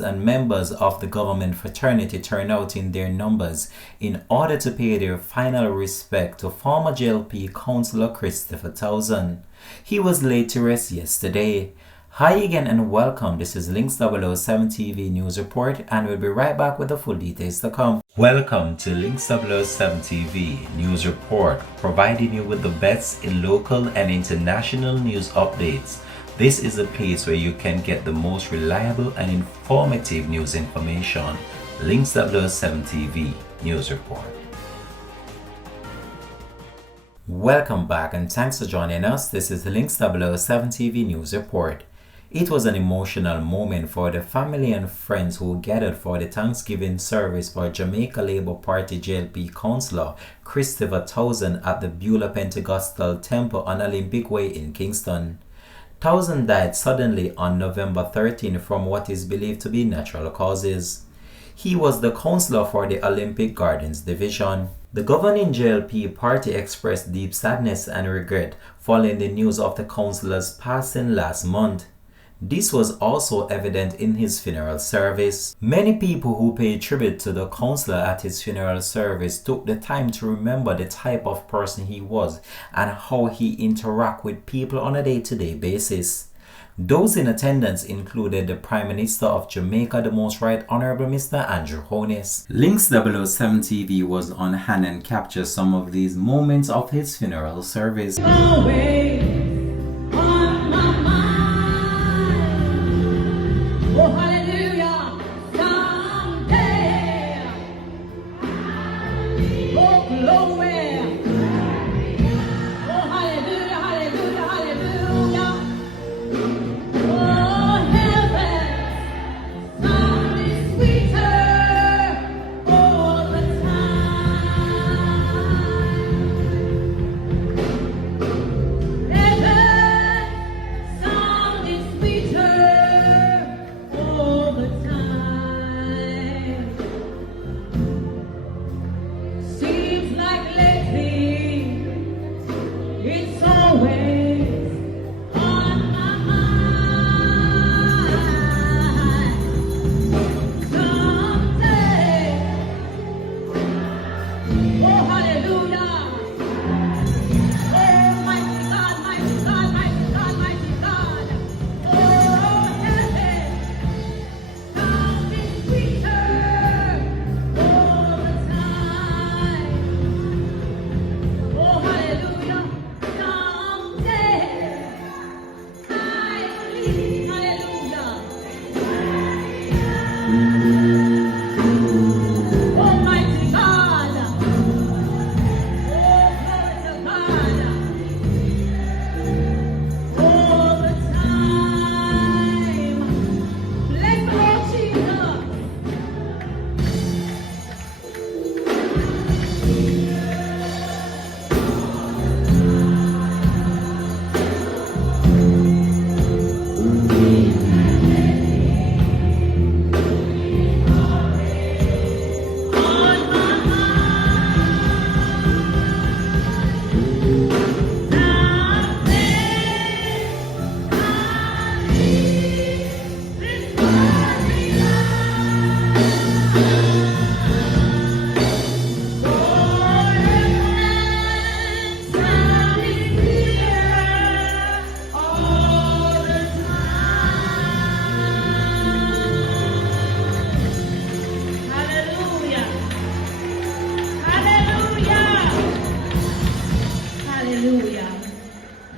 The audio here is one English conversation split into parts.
and members of the government fraternity turn out in their numbers in order to pay their final respect to former JLP councillor Christopher Townsend. He was laid to rest yesterday. Hi again and welcome. This is Links 007 TV News Report, and we'll be right back with the full details to come. Welcome to Links 007 TV News Report, providing you with the best in local and international news updates. This is a place where you can get the most reliable and informative news information. Links 007 TV News Report. Welcome back and thanks for joining us. This is the Links 007 TV News Report. It was an emotional moment for the family and friends who gathered for the Thanksgiving service for Jamaica Labour Party JLP councillor Christopher Townsend at the Beulah Pentecostal Temple on Olympic Way in Kingston. Townsend died suddenly on November 13 from what is believed to be natural causes. He was the councillor for the Olympic Gardens division. The governing JLP party expressed deep sadness and regret following the news of the councillor's passing last month. This was also evident in his funeral service. Many people who paid tribute to the councillor at his funeral service took the time to remember the type of person he was and how he interacted with people on a day-to-day basis. Those in attendance included the Prime Minister of Jamaica, the Most Right Honourable Mr. Andrew Holness. Links 007 TV was on hand and captured some of these moments of his funeral service. Oh, hallelujah, someday, oh, glory, oh, hallelujah, hallelujah, hallelujah, oh, heaven, something sweeter all the time, heaven, something sweeter.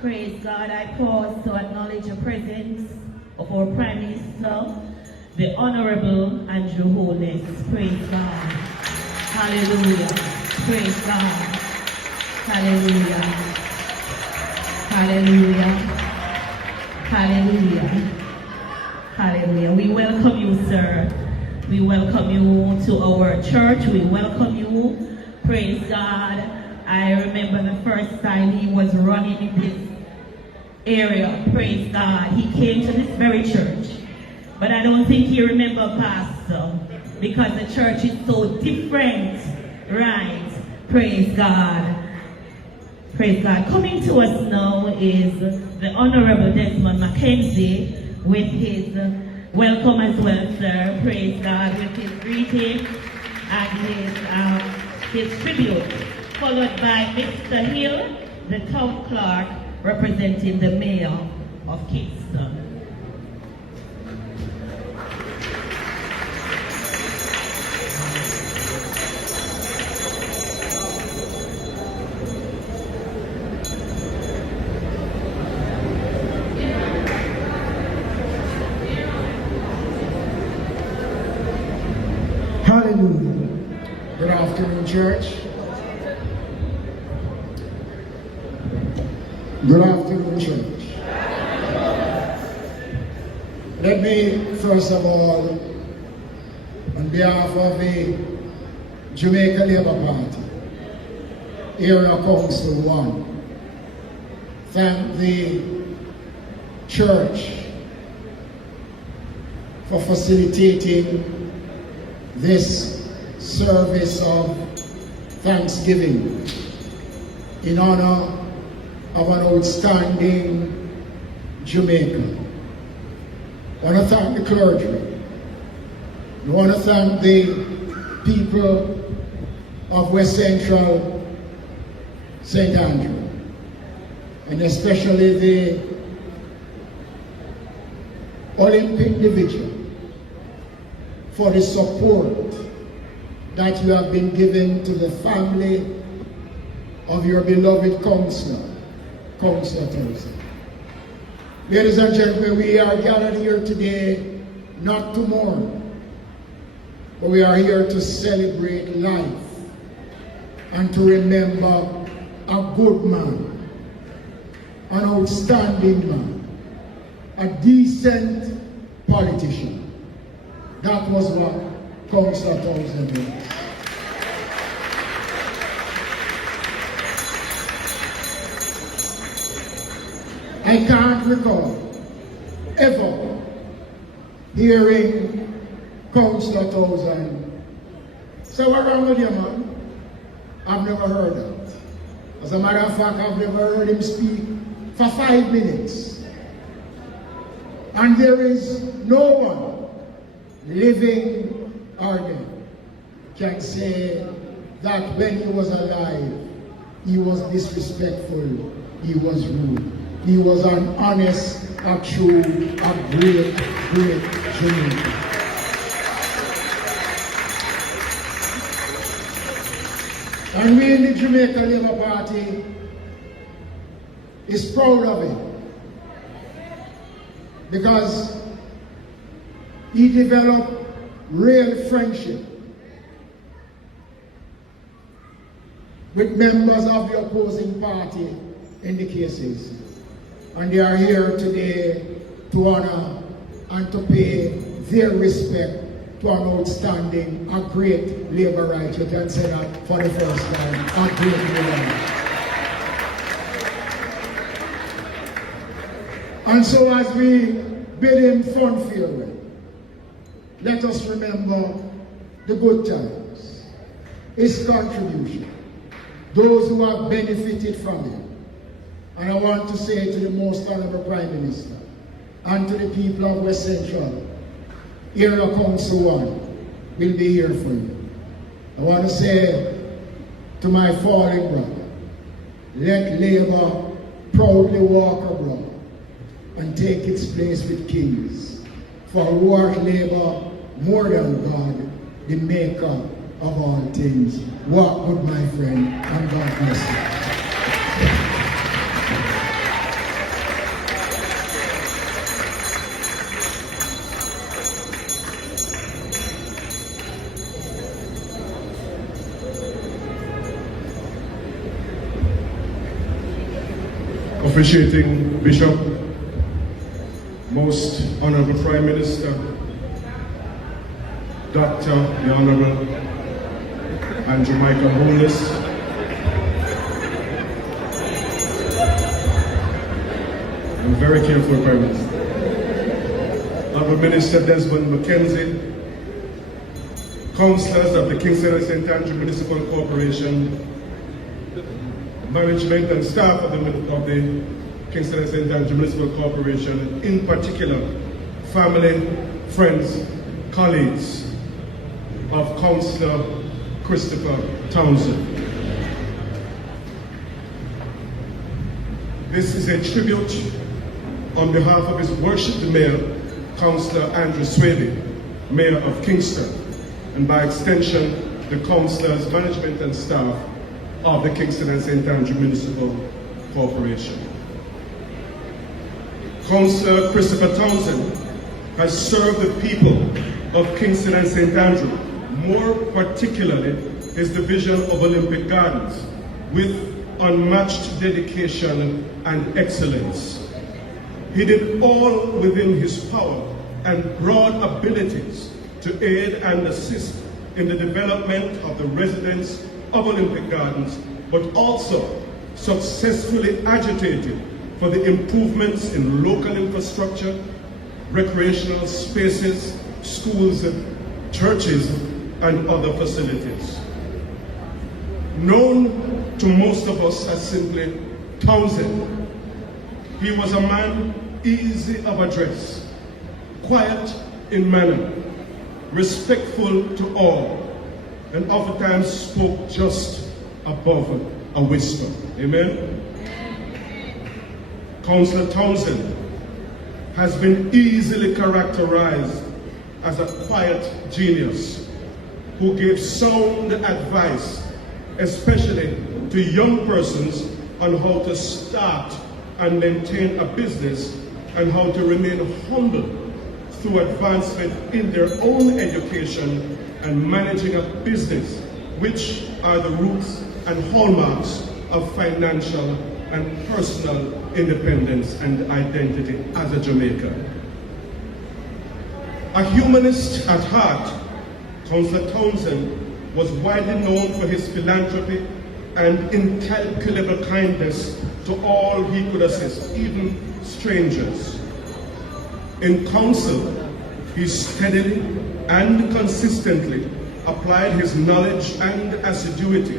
Praise God. I pause to acknowledge the presence of our Prime Minister, the Honourable Andrew Holness. Praise God. Hallelujah. Praise God. Hallelujah. Hallelujah. Hallelujah. Hallelujah. We welcome you, sir. We welcome you to our church. We welcome you. Praise God. I remember the first time he was running in this area. Praise God. He came to this very church. But I don't think he remembered Pastor, because the church is so different. Right. Praise God. Praise God. Coming to us now is the Honorable Desmond Mackenzie with his Welcome as well, sir. Praise God with his greeting and his tribute, followed by Mr. Hill, the town clerk, representing the mayor of Kingston. Hallelujah. Good afternoon, church. Good afternoon, church. Let me, first of all, on behalf of the Jamaica Labour Party, here in Council 1, thank the church for facilitating this service of Thanksgiving in honor of an outstanding Jamaican. I want to thank the clergy. I want to thank the people of West Central St. Andrew, and especially the Olympic Division for the support that you have been giving to the family of your beloved councillor, Councillor Townsend. Ladies and gentlemen, we are gathered here today not to mourn, but we are here to celebrate life and to remember a good man, an outstanding man, a decent politician. That was what Councillor Townsend was. I can't recall ever hearing Councillor Townsend say, "What's wrong with you, man?" I've never heard that. As a matter of fact, I've never heard him speak for 5 minutes. And there is no one, living or dead, can say that when he was alive, he was disrespectful, he was rude. He was an honest, a true, a great, great Jamaican. And we in the Jamaica Labour Party is proud of him, because he developed real friendship with members of the opposing party in the cases. And they are here today to honor and to pay their respect to an outstanding, a great labor right. You can say that for the first time, a great labor right. And so as we bid him fond farewell, let us remember the good times, his contribution, those who have benefited from him. And I want to say to the Most Honorable Prime Minister and to the people of West Central, here in Council 1, we'll be here for you. I want to say to my fallen brother, let Labour proudly walk abroad and take its place with kings. For who art Labour more than God, the maker of all things. Walk with my friend, and God bless you. Officiating Bishop, Most Honorable Prime Minister, Dr. the Honorable Andrew Michael Holness, I'm very careful, Prime Minister. Honorable Minister Desmond McKenzie, councillors of the Kingston and St. Andrew Municipal Corporation, management and staff of the Kingston and St. Andrew Municipal Corporation, in particular, family, friends, colleagues of Councillor Christopher Townsend. This is a tribute on behalf of his worship Mayor, Councillor Andrew Swady, Mayor of Kingston, and by extension, the councillors, management and staff of the Kingston and St. Andrew Municipal Corporation. Councillor Christopher Townsend has served the people of Kingston and St. Andrew, more particularly his division of Olympic Gardens, with unmatched dedication and excellence. He did all within his power and broad abilities to aid and assist in the development of the residents of Olympic Gardens, but also successfully agitated for the improvements in local infrastructure, recreational spaces, schools, churches, and other facilities. Known to most of us as simply Townsend, he was a man easy of address, quiet in manner, respectful to all, and oftentimes spoke just above a whisper. Amen? Councillor Townsend has been easily characterized as a quiet genius who gave sound advice, especially to young persons, on how to start and maintain a business and how to remain humble through advancement in their own education and managing a business, which are the roots and hallmarks of financial and personal independence and identity as a Jamaican. A humanist at heart, Councillor Townsend was widely known for his philanthropy and incalculable kindness to all he could assist, even strangers. In council, he steadily and consistently applied his knowledge and assiduity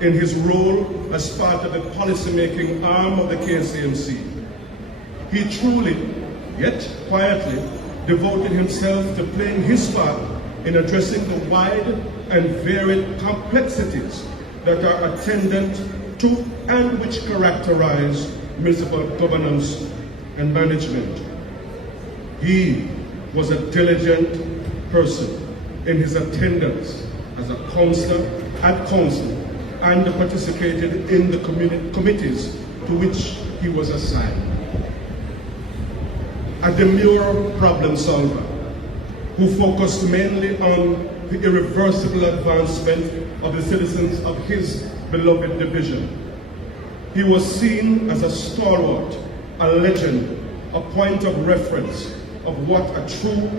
in his role as part of the policy-making arm of the KCMC. He truly, yet quietly, devoted himself to playing his part in addressing the wide and varied complexities that are attendant to and which characterize municipal governance and management. He was a diligent person in his attendance as a councillor at council and participated in the committees to which he was assigned. A demure problem solver who focused mainly on the irreversible advancement of the citizens of his beloved division. He was seen as a stalwart, a legend, a point of reference of what a true,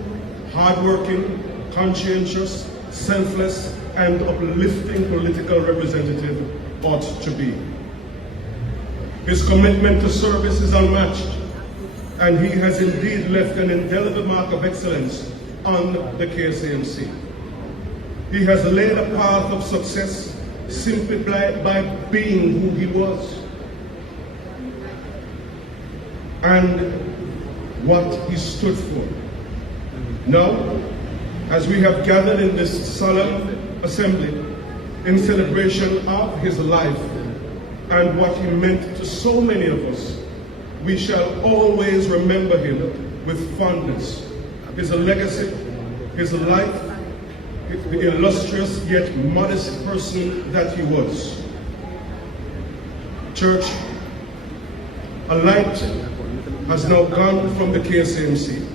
hardworking, conscientious, selfless, and uplifting political representative ought to be. His commitment to service is unmatched, and he has indeed left an indelible mark of excellence on the KCMC. He has laid a path of success simply by being who he was and what he stood for. Now, as we have gathered in this solemn assembly in celebration of his life and what he meant to so many of us, we shall always remember him with fondness. His legacy, his life, the illustrious yet modest person that he was. Church, a light has now gone from the KCMC.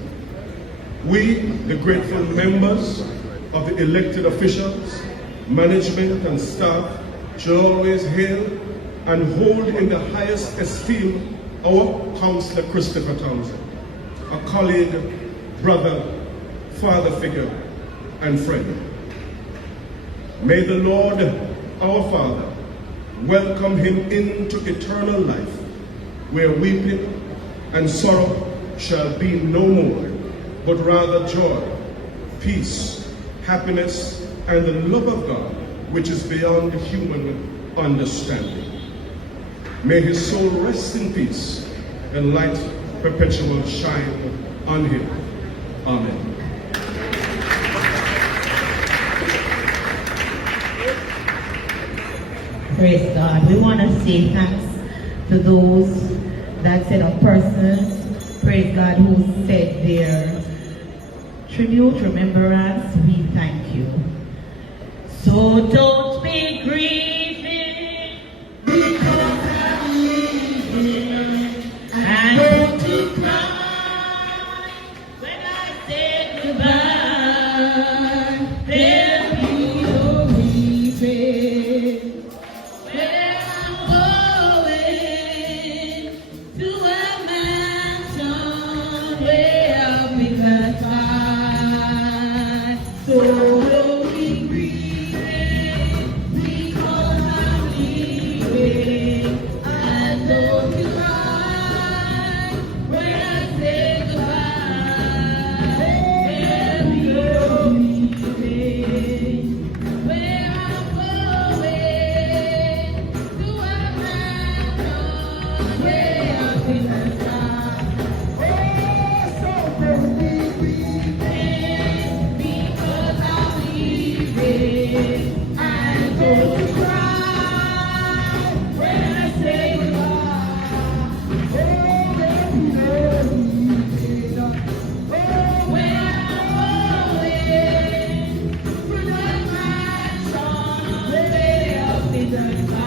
We, the grateful members of the elected officials, management and staff, shall always hail and hold in the highest esteem our Councillor Christopher Townsend, a colleague, brother, father figure, and friend. May the Lord, our Father, welcome him into eternal life, where weeping and sorrow shall be no more, but rather joy, peace, happiness, and the love of God, which is beyond human understanding. May his soul rest in peace, and light perpetual shine on him. Amen. Praise God. We want to say thanks to those that set of persons, praise God, who said their tribute, remembrance. We thank you. So don't be grieving because I'm leaving, and don't you cry when I say goodbye. There'll be no weeping when I'm going to a mansion way up in the sky. So don't be grieving because I'm leaving, and don't you cry when I say goodbye. There'll be no weeping where I'm going to a mansion way up in the sky. So don't be grieving because I'm leaving, and don't you cry when I say goodbye. There'll be no weeping where I'm going to the mansion way up in the sky.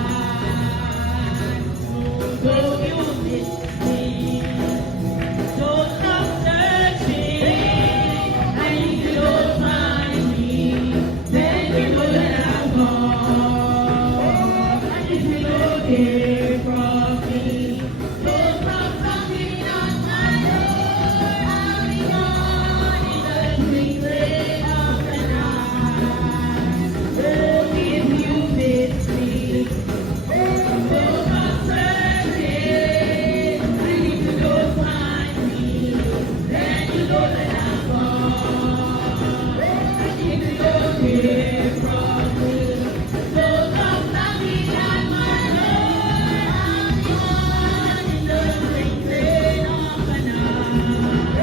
Don't you miss me? Don't stop searching, and if you don't find me, then you know that I'm gone. And if you don't hear from me, don't stop knocking on my door. I'll be gone in the twinkling of an eye. Oh, if you miss me, don't stop searching, and if you don't find me, then you know that I'm gone. And if you don't hear from me, don't stop knocking on my door. I'll be gone in the twinkling of an eye.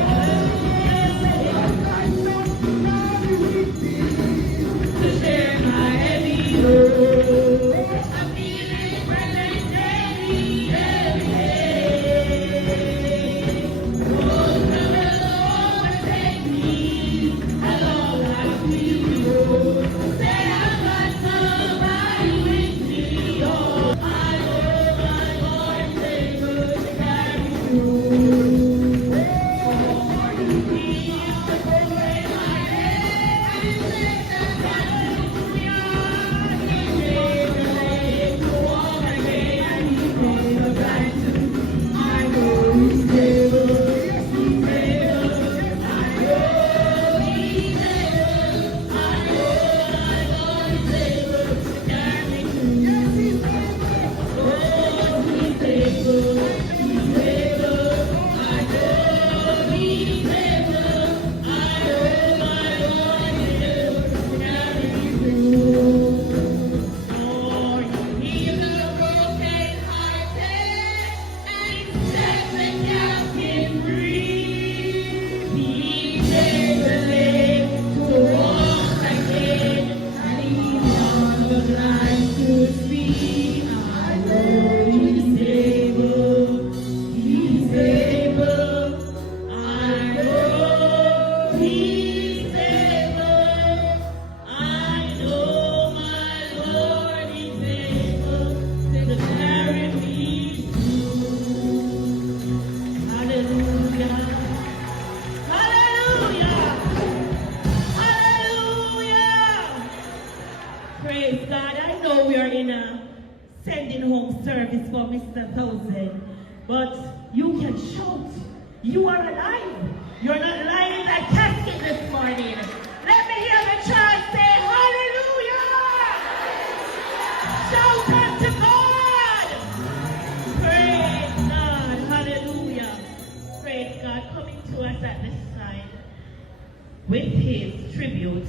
To share my heavy load, I'm feeling present daily, every day. Oh, come along and take me along like we do. Say I've got somebody with me. Oh, I know my Lord and Savior to carry me through. Oh, He used to hold my hand and say that hallelujah. He made the lame to walk again, and He made the blind to see. I know He's able, yes, He's able. I know He's able. I know my Lord is able to carry me through. Yes, He's able. Oh, He's able. He's able. I know He's able. I know my Lord is able to carry me through. Lord, He healed the broken-hearted, and He set the captive free. He made the lame to walk again, and He caused the blind to see. I know He's able. He's able. I know He's able. I know my Lord is able to carry me through. Hallelujah. Hallelujah. Hallelujah. Praise God. I know we are in a sending home service for Mr. Townsend, but you can shout. You are alive. You're not lying in that casket this morning. Let me hear the church say hallelujah. Shout unto God. Praise God. Hallelujah. Praise God. Coming to us at this time with his tribute.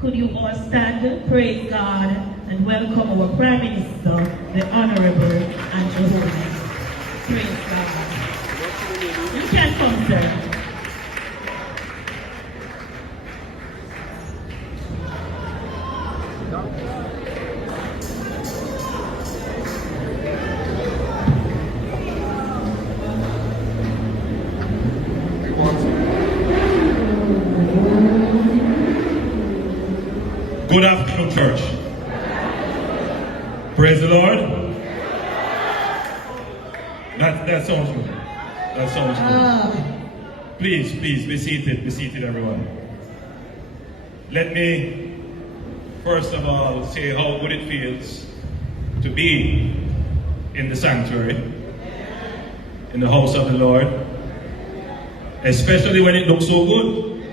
Could you all stand? Praise God and welcome our Prime Minister, the Honorable Andrew Holmes. Praise God. You can come, sir. Good afternoon, church. Praise the Lord. That sounds good. That sounds good. Please, be seated, everyone. Let me, first of all, say how good it feels to be in the sanctuary, in the house of the Lord, especially when it looks so good.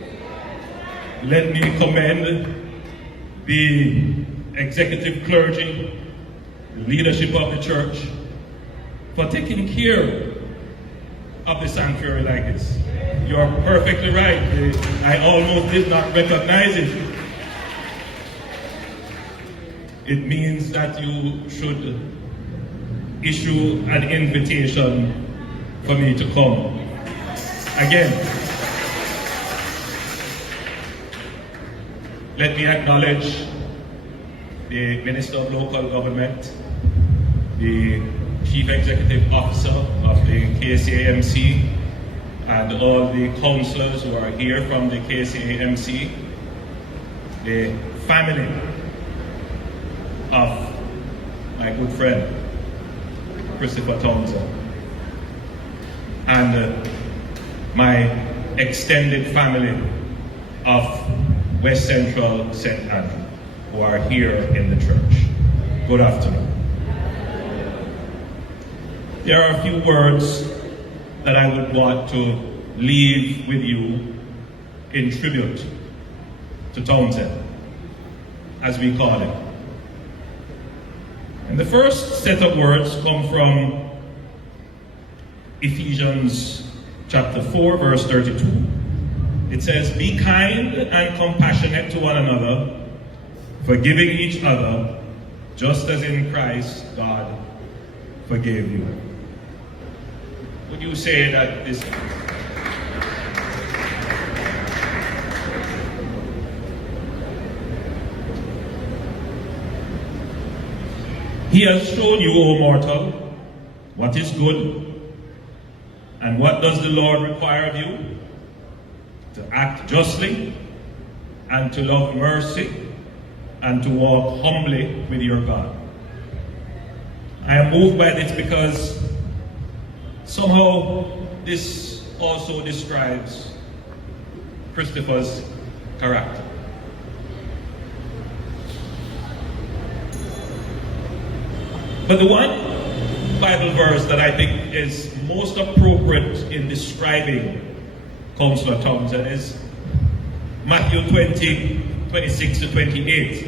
Let me commend the executive clergy, the leadership of the church, for taking care of the sanctuary like this. You're perfectly right. I almost did not recognize it. It means that you should issue an invitation for me to come again. Let me acknowledge the Minister of Local Government, the Chief Executive Officer of the KCAMC, and all the councillors who are here from the KCAMC, the family of my good friend, Christopher Townsend, and my extended family of West Central St. Andrew, who are here in the church. Good afternoon. There are a few words that I would want to leave with you in tribute to Townsend, as we call him. And the first set of words come from Ephesians chapter 4, verse 32. It says, "Be kind and compassionate to one another, forgiving each other, just as in Christ God forgave you." Would you say that this? He has shown you, O mortal, what is good. And what does the Lord require of you? To act justly, and to love mercy, and to walk humbly with your God. I am moved by this because somehow this also describes Christopher's character. But the one Bible verse that I think is most appropriate in describing Councillor Townsend is Matthew 20, 26 to 28.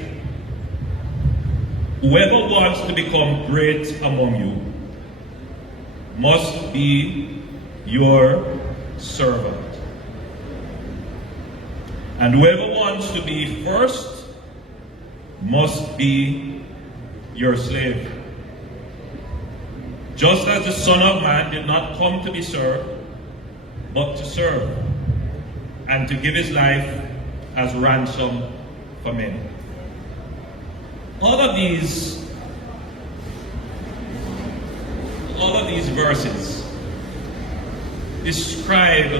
"Whoever wants to become great among you must be your servant. And whoever wants to be first must be your slave. Just as the Son of Man did not come to be served, but to serve, and to give his life as ransom for many." All of these verses describe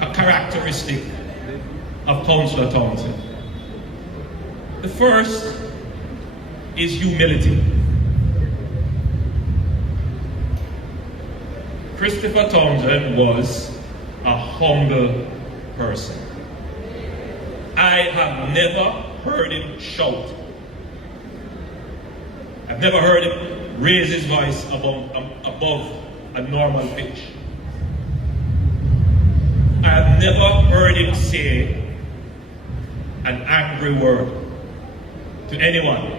a characteristic of Councillor Townsend. The first is humility. Christopher Townsend was a humble person. I have never heard him shout. I've never heard him raise his voice above a normal pitch. I've never heard him say an angry word to anyone.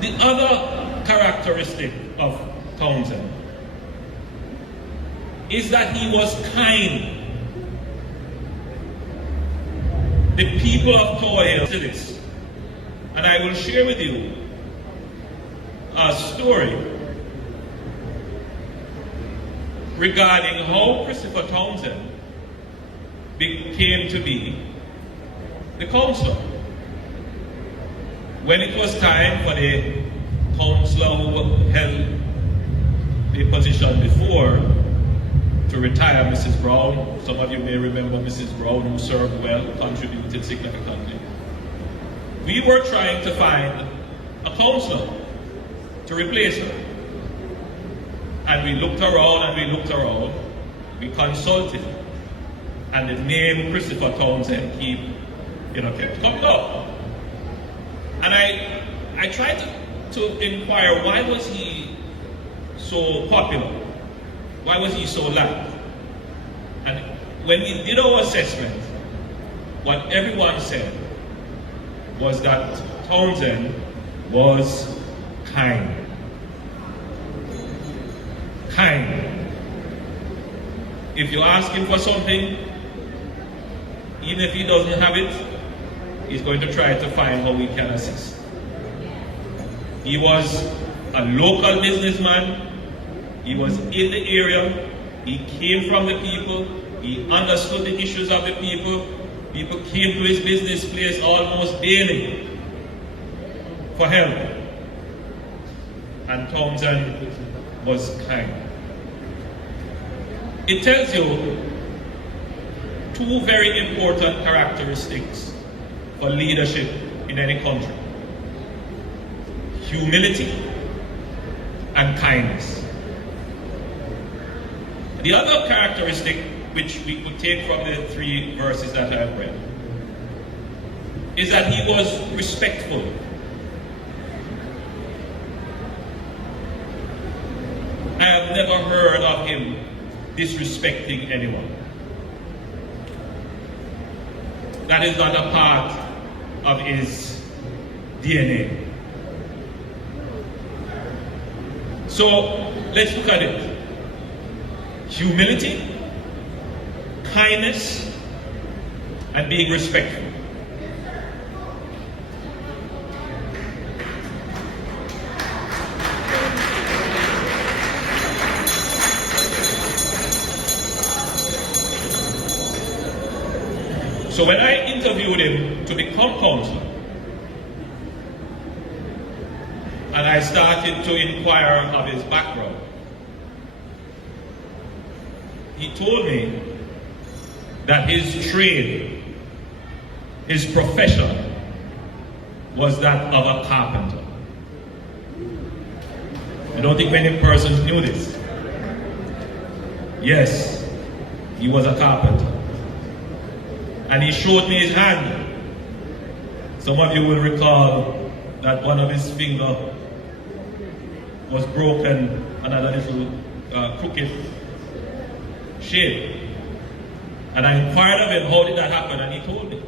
The other characteristic of Townsend is that he was kind. The people of Tower Hill to this, and I will share with you a story regarding how Christopher Townsend came to be the councillor. When it was time for the councillor who held the position before to retire Mrs. Brown. Some of you may remember Mrs. Brown, who served well, contributed significantly. We were trying to find a councillor to replace her. And we looked around and we looked around. We consulted. And the name Christopher Townsend kept coming up. And I tried to inquire, why was he so popular? Why was he so liked? And when we did our assessment, what everyone said was that Townsend was kind. Kind. If you ask him for something, even if he doesn't have it, he's going to try to find how he can assist. He was a local businessman. He was in the area. He came from the people. He understood the issues of the people. People came to his business place almost daily for help. And Townsend was kind. It tells you two very important characteristics for leadership in any country: humility and kindness. The other characteristic, which we could take from the 3 verses that I've read, is that he was respectful. I have never heard of him disrespecting anyone. That is not a part of his DNA. So let's look at it. Humility, kindness, and being respectful. So when I interviewed him to become councillor, and I started to inquire of his background, he told me that his trade, his profession, was that of a carpenter. I don't think many persons knew this. Yes, he was a carpenter. And he showed me his hand. Some of you will recall that one of his fingers was broken, another little crooked shape. And I inquired of him, how did that happen? And he told me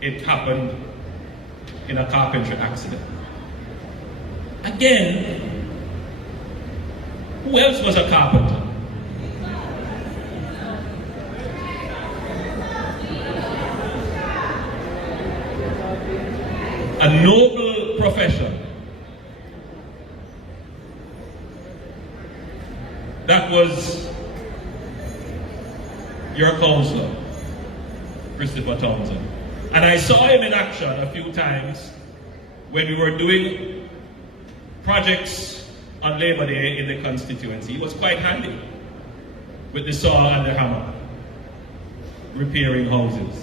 it happened in a carpentry accident. Again, who else was a carpenter? A noble profession that was your councillor, Christopher Townsend. And I saw him in action a few times when we were doing projects on Labor Day in the constituency. He was quite handy with the saw and the hammer, repairing houses.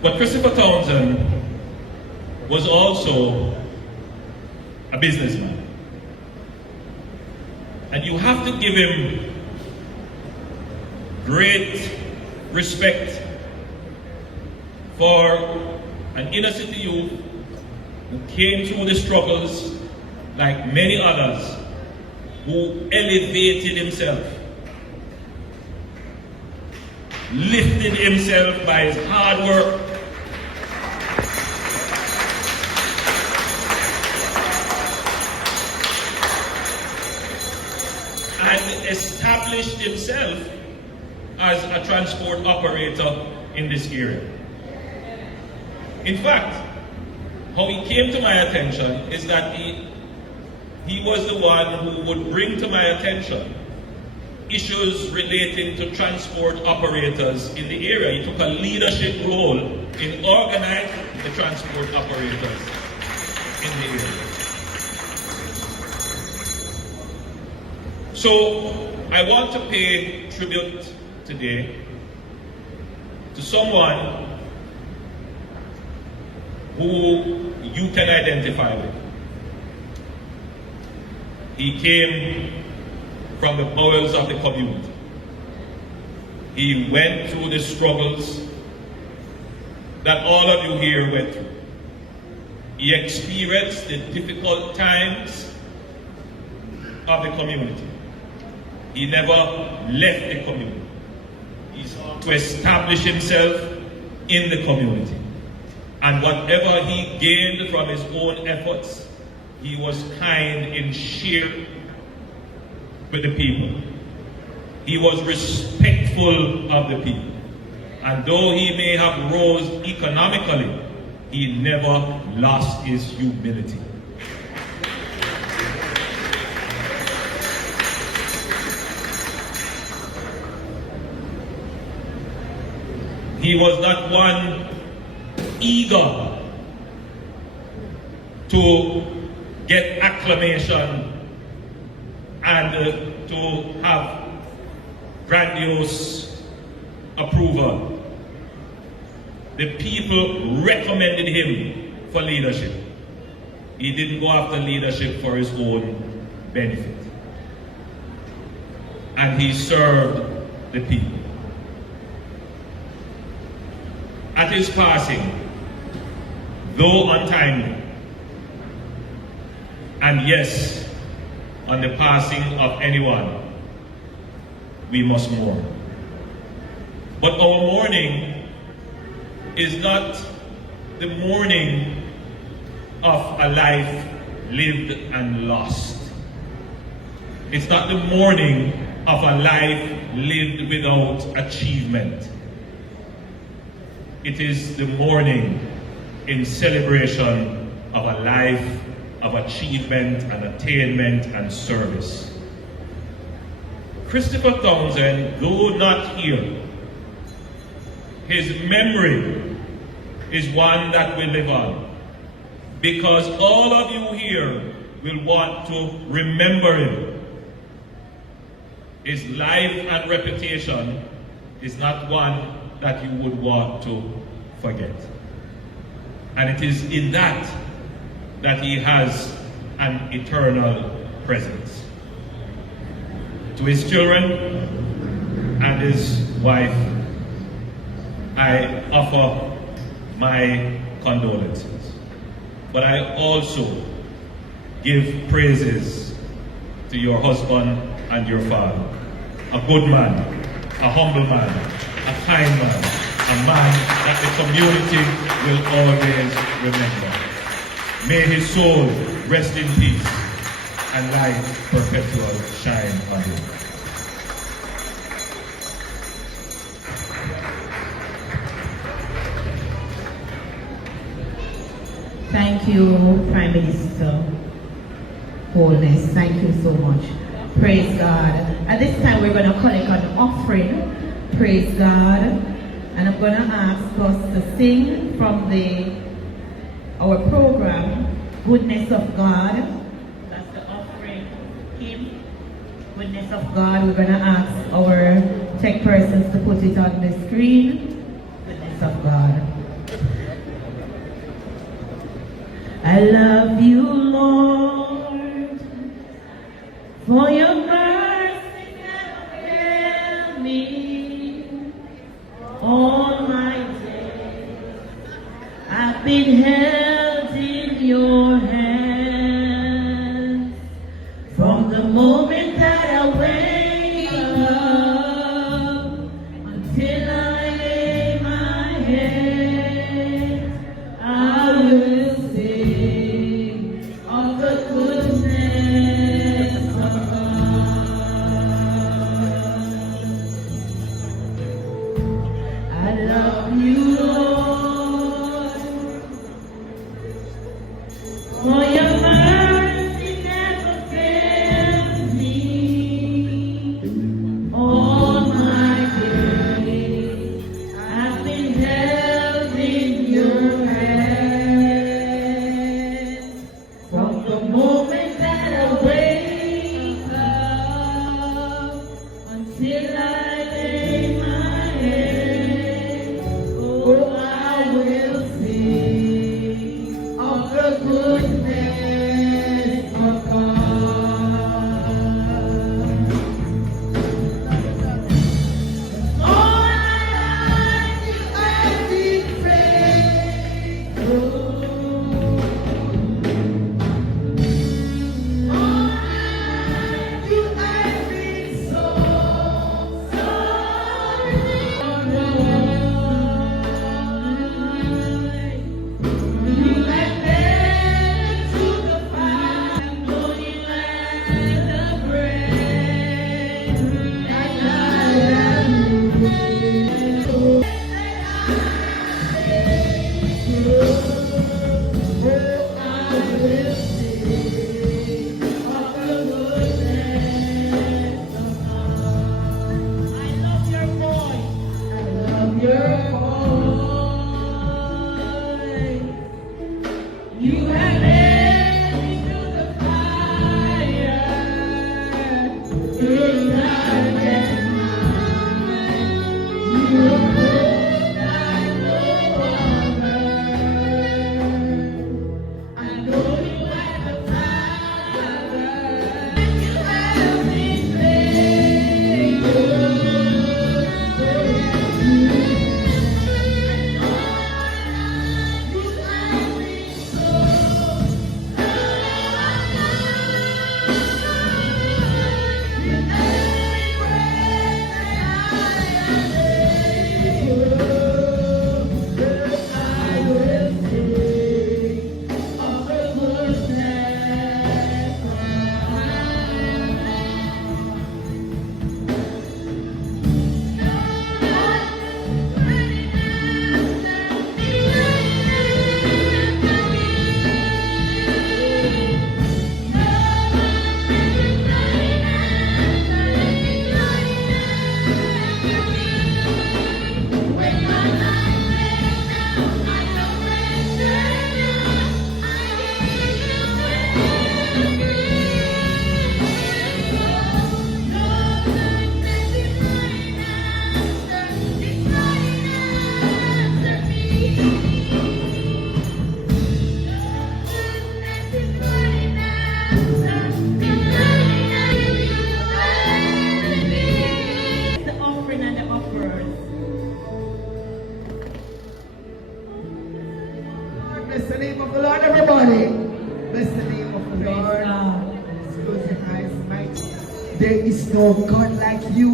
But Christopher Townsend was also a businessman. And you have to give him great respect for an inner city youth who came through the struggles like many others, who elevated himself, lifted himself by his hard work, and established himself as a transport operator in this area. In fact, how he came to my attention is that he was the one who would bring to my attention issues relating to transport operators in the area. He took a leadership role in organizing the transport operators in the area. So I want to pay tribute today to someone who you can identify with. He came from the bowels of the community. He went through the struggles that all of you here went through. He experienced the difficult times of the community. He never left the community. He sought to establish himself in the community. And whatever he gained from his own efforts, he was kind in sharing with the people. He was respectful of the people. And though he may have rose economically, he never lost his humility. He was not one eager to get acclamation and to have grandiose approval. The people recommended him for leadership. He didn't go after leadership for his own benefit. And he served the people. At his passing, though untimely, and yes, on the passing of anyone, we must mourn. But our mourning is not the mourning of a life lived and lost. It's not the mourning of a life lived without achievement. It is the mourning in celebration of a life of achievement and attainment and service. Christopher Townsend, though not here, his memory is one that will live on, because all of you here will want to remember him. His life and reputation is not one that you would want to forget. And it is in that he has an eternal presence. To his children and his wife, I offer my condolences. But I also give praises to your husband and your father. A good man, a humble man, a kind man, a man that the community will always remember. May his soul rest in peace and light perpetual shine on him. Thank you, Prime Minister Holness. Thank you so much. Praise God. At this time, we're going to collect an offering. Praise God. And I'm going to ask us to sing from our program, Goodness of God. That's the offering hymn, Goodness of God. We're going to ask our tech persons to put it on the screen. Goodness of God. I love you, Lord, for your mercy never failed me. All my days I've been held in your hands. From the moment that I wake up until I lay my head, I will sing of the goodness of God. I love you, Lord, for your mercy never fails me. Bless the name of the Lord, everybody. Bless the name of the Lord. Close your eyes, mighty. There is no God like you.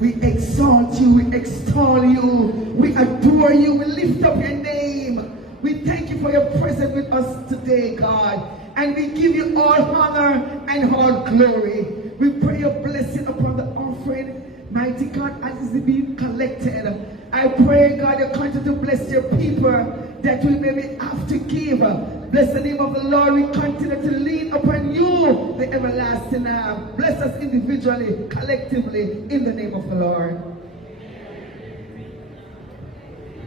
We exalt you, we extol you, we adore you, we lift up your name. We thank you for your presence with us today, God. And we give you all honor and all glory. We pray your blessing upon the offering, mighty God, as it be collected. I pray, God, you continue to bless your people that we may be have to give. Bless the name of the Lord. We continue to lean upon you, the everlasting arm. Bless us individually, collectively, in the name of the Lord.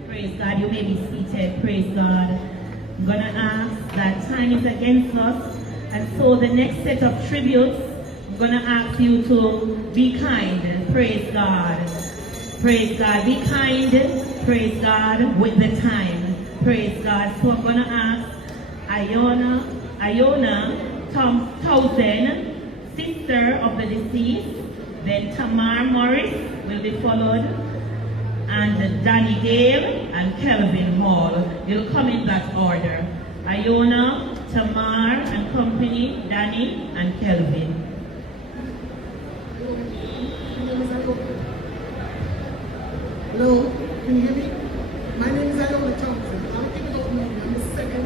Praise God. You may be seated. Praise God. I'm going to ask that time is against us. And so the next set of tributes, I'm going to ask you to be kind. Praise God. Praise God. Be kind. Praise God with the time. Praise God. So I'm going to ask Iona Townsend, sister of the deceased. Then Tamar Morris will be followed. And Danny Gale and Kelvin Hall. You'll come in that order. Iona, Tamar and company, Danny and Kelvin. Hello, can you hear me? My name is Iona Townsend. I'm giving up movie. I'm the second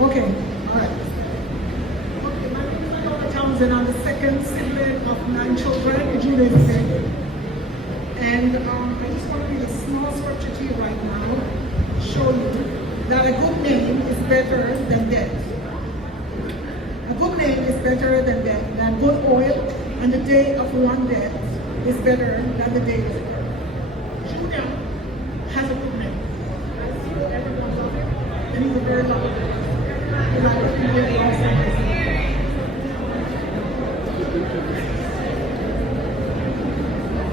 Okay, all right. Okay, my name is Iona Townsend. I'm the second sibling of 9 children, Julius said. And I just want to read a small scripture to you right now, show you that a good name is better than death. A good name is better than death, than good oil, and the day of one death is better than the day of birth. Junior has a good name. I see everyone love him, and he's a very lovable person.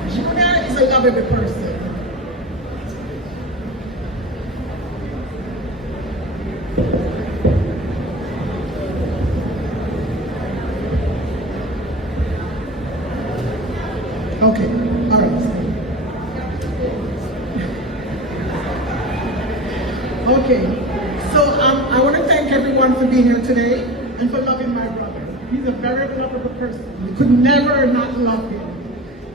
Junior is a lovable person. Okay, all right. Okay. So I want to thank everyone for being here today and for loving my brother. He's a very lovable person. You could never not love him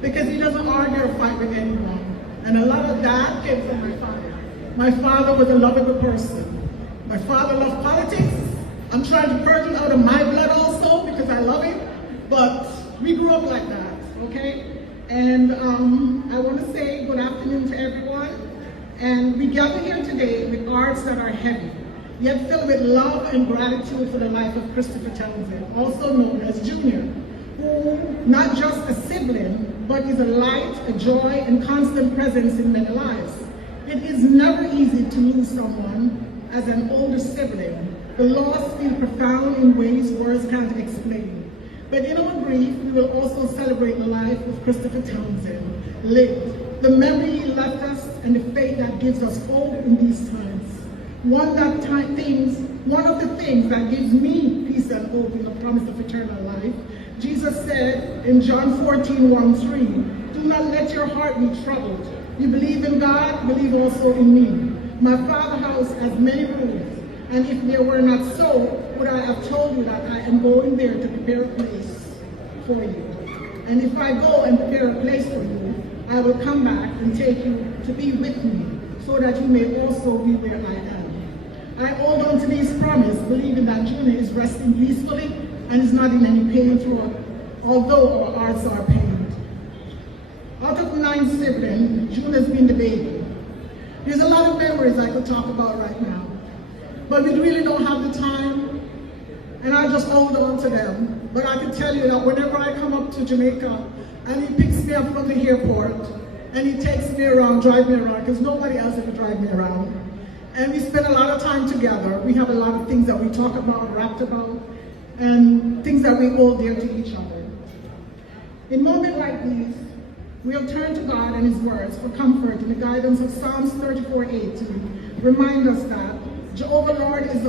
because he doesn't argue or fight with anyone. And a lot of that came from my father. My father was a lovable person. My father loved politics. I'm trying to purge it out of my blood also because I love him. But we grew up like that, okay? And I want to say good afternoon to everyone. And we gather here today with hearts that are heavy. yet filled with love and gratitude for the life of Christopher Townsend, also known as Junior, who not just a sibling, but is a light, a joy, and constant presence in many lives. It is never easy to lose someone as an older sibling. The loss feels profound in ways words can't explain. But in our grief, we will also celebrate the life of Christopher Townsend lived, the memory he left us, and the faith that gives us hope in these times. One of the things that gives me peace and hope in the promise of eternal life, Jesus said in John 14:1-3, "Do not let your heart be troubled. You believe in God, believe also in me. My Father's house has many rooms, and if there were not so, would I have told you that I am going there to prepare a place for you. And if I go and prepare a place for you, I will come back and take you to be with me, so that you may also be where I am." I hold on to this promise, believing that Junior is resting peacefully and is not in any pain throughout, although our hearts are pained. Out of 9 siblings, Junior's been the baby. There's a lot of memories I could talk about right now, but we really don't have the time, and I just hold on to them. But I can tell you that whenever I come up to Jamaica, and he picks me up from the airport, and he takes me around, drive me around, because nobody else ever drive me around. And we spend a lot of time together. We have a lot of things that we talk about, rapped about, and things that we hold dear to each other. In moments like these, we'll turn to God and his words for comfort in the guidance of Psalms 34:18. Remind us that Jehovah Lord is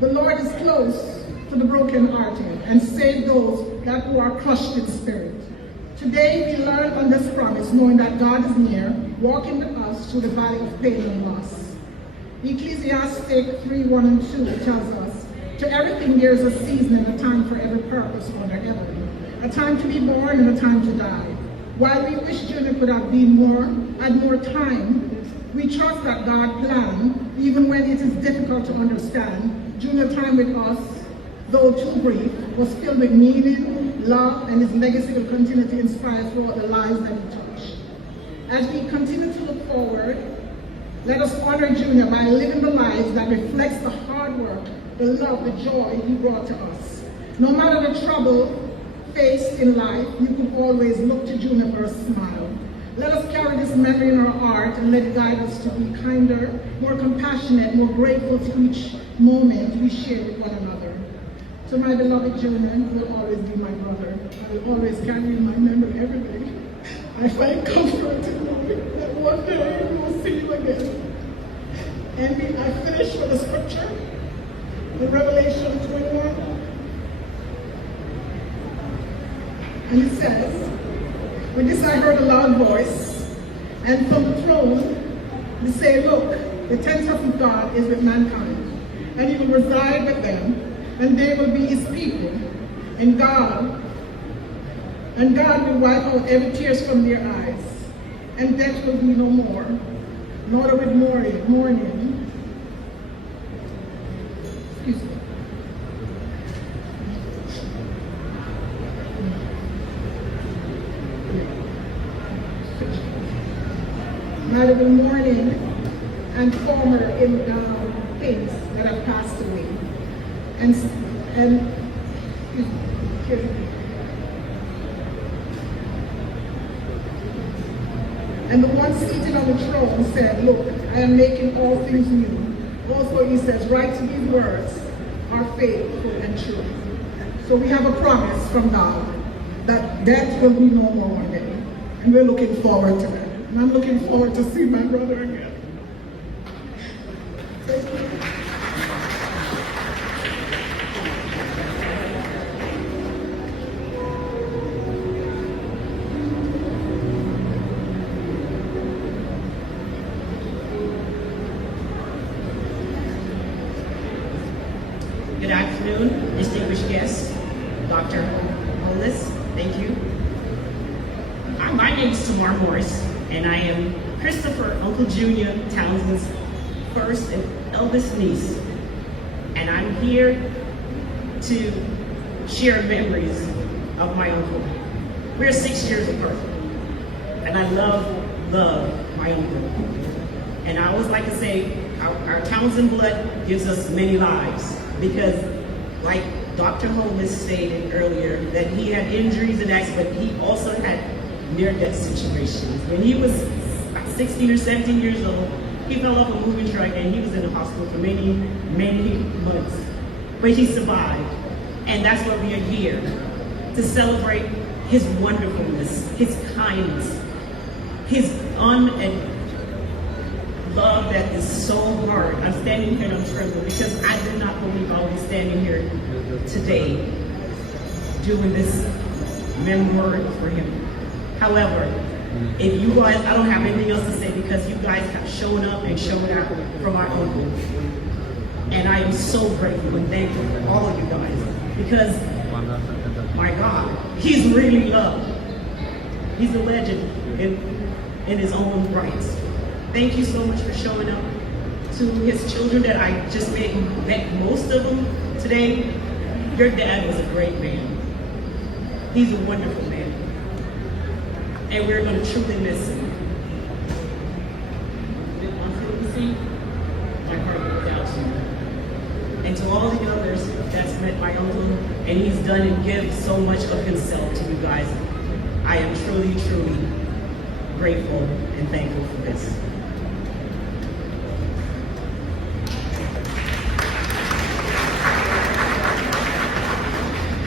the Lord is close to the brokenhearted and save those that who are crushed in spirit. Today we learn on this promise, knowing that God is near, walking with us through the valley of pain and loss. Ecclesiastes 3:1-2 tells us, "To everything there is a season and a time for every purpose under heaven, a time to be born and a time to die." While we wish Junior could have had more time, we trust that God planned, even when it is difficult to understand. Junior time with us, though too brief, was filled with meaning, love, and his legacy will continue to inspire throughout the lives that he touched. As we continue to look forward, let us honor Junior by living the lives that reflects the hard work, the love, the joy he brought to us. No matter the trouble faced in life, you can always look to Junior for a smile. Let us carry this memory in our heart and let it guide us to be kinder, more compassionate, more grateful to each moment we share with one another. To my beloved Junior, you will always be my brother. I will always carry you in my memory every day. I find comfort in knowing that one day we will see you again. And I finish with a scripture in Revelation 21. And it says, "With this I heard a loud voice, and from the throne they say, look, the tent of God is with mankind, and he will reside with them, and they will be his people, and God will wipe out every tears from their eyes, and death will be no more, nor with mourning." Excuse me. Neither with mourning and former things that have passed away. And the one seated on the throne said, "Look, I am making all things new." Also he says, "Write these words are faithful and true." So we have a promise from God that death will be no more one day. And we're looking forward to that. And I'm looking forward to see my brother again. Thank you. Good afternoon, distinguished guests, Dr. Hollis, thank you. My name is Tamar Morris, and I am Christopher Uncle Junior Townsend's first and eldest niece. And I'm here to share memories of my uncle. We're 6 years apart, and I love my uncle. And I always like to say, our Townsend blood gives us many lives, because like Dr. Holmes stated earlier, that he had injuries and accidents, but he also had near-death situations. When he was 16 or 17 years old, he fell off a moving truck and he was in the hospital for many, many months. But he survived. And that's why we are here, to celebrate his wonderfulness, his kindness, his love that is so hard. I'm standing here and I'm trembling because I did not believe I would be standing here today doing this memorial for him. However, if you guys, I don't have anything else to say because you guys have shown up and shown out from our uncle. And I am so grateful and thankful for all of you guys because, my God, he's really loved. He's a legend in his own rights. Thank you so much for showing up. To his children that I just met most of them today, your dad was a great man. He's a wonderful man. And we're going to truly miss him. My heart goes out to you. And to all the others that's met my uncle, and he's done and given so much of himself to you guys, I am truly, truly grateful and thankful for this.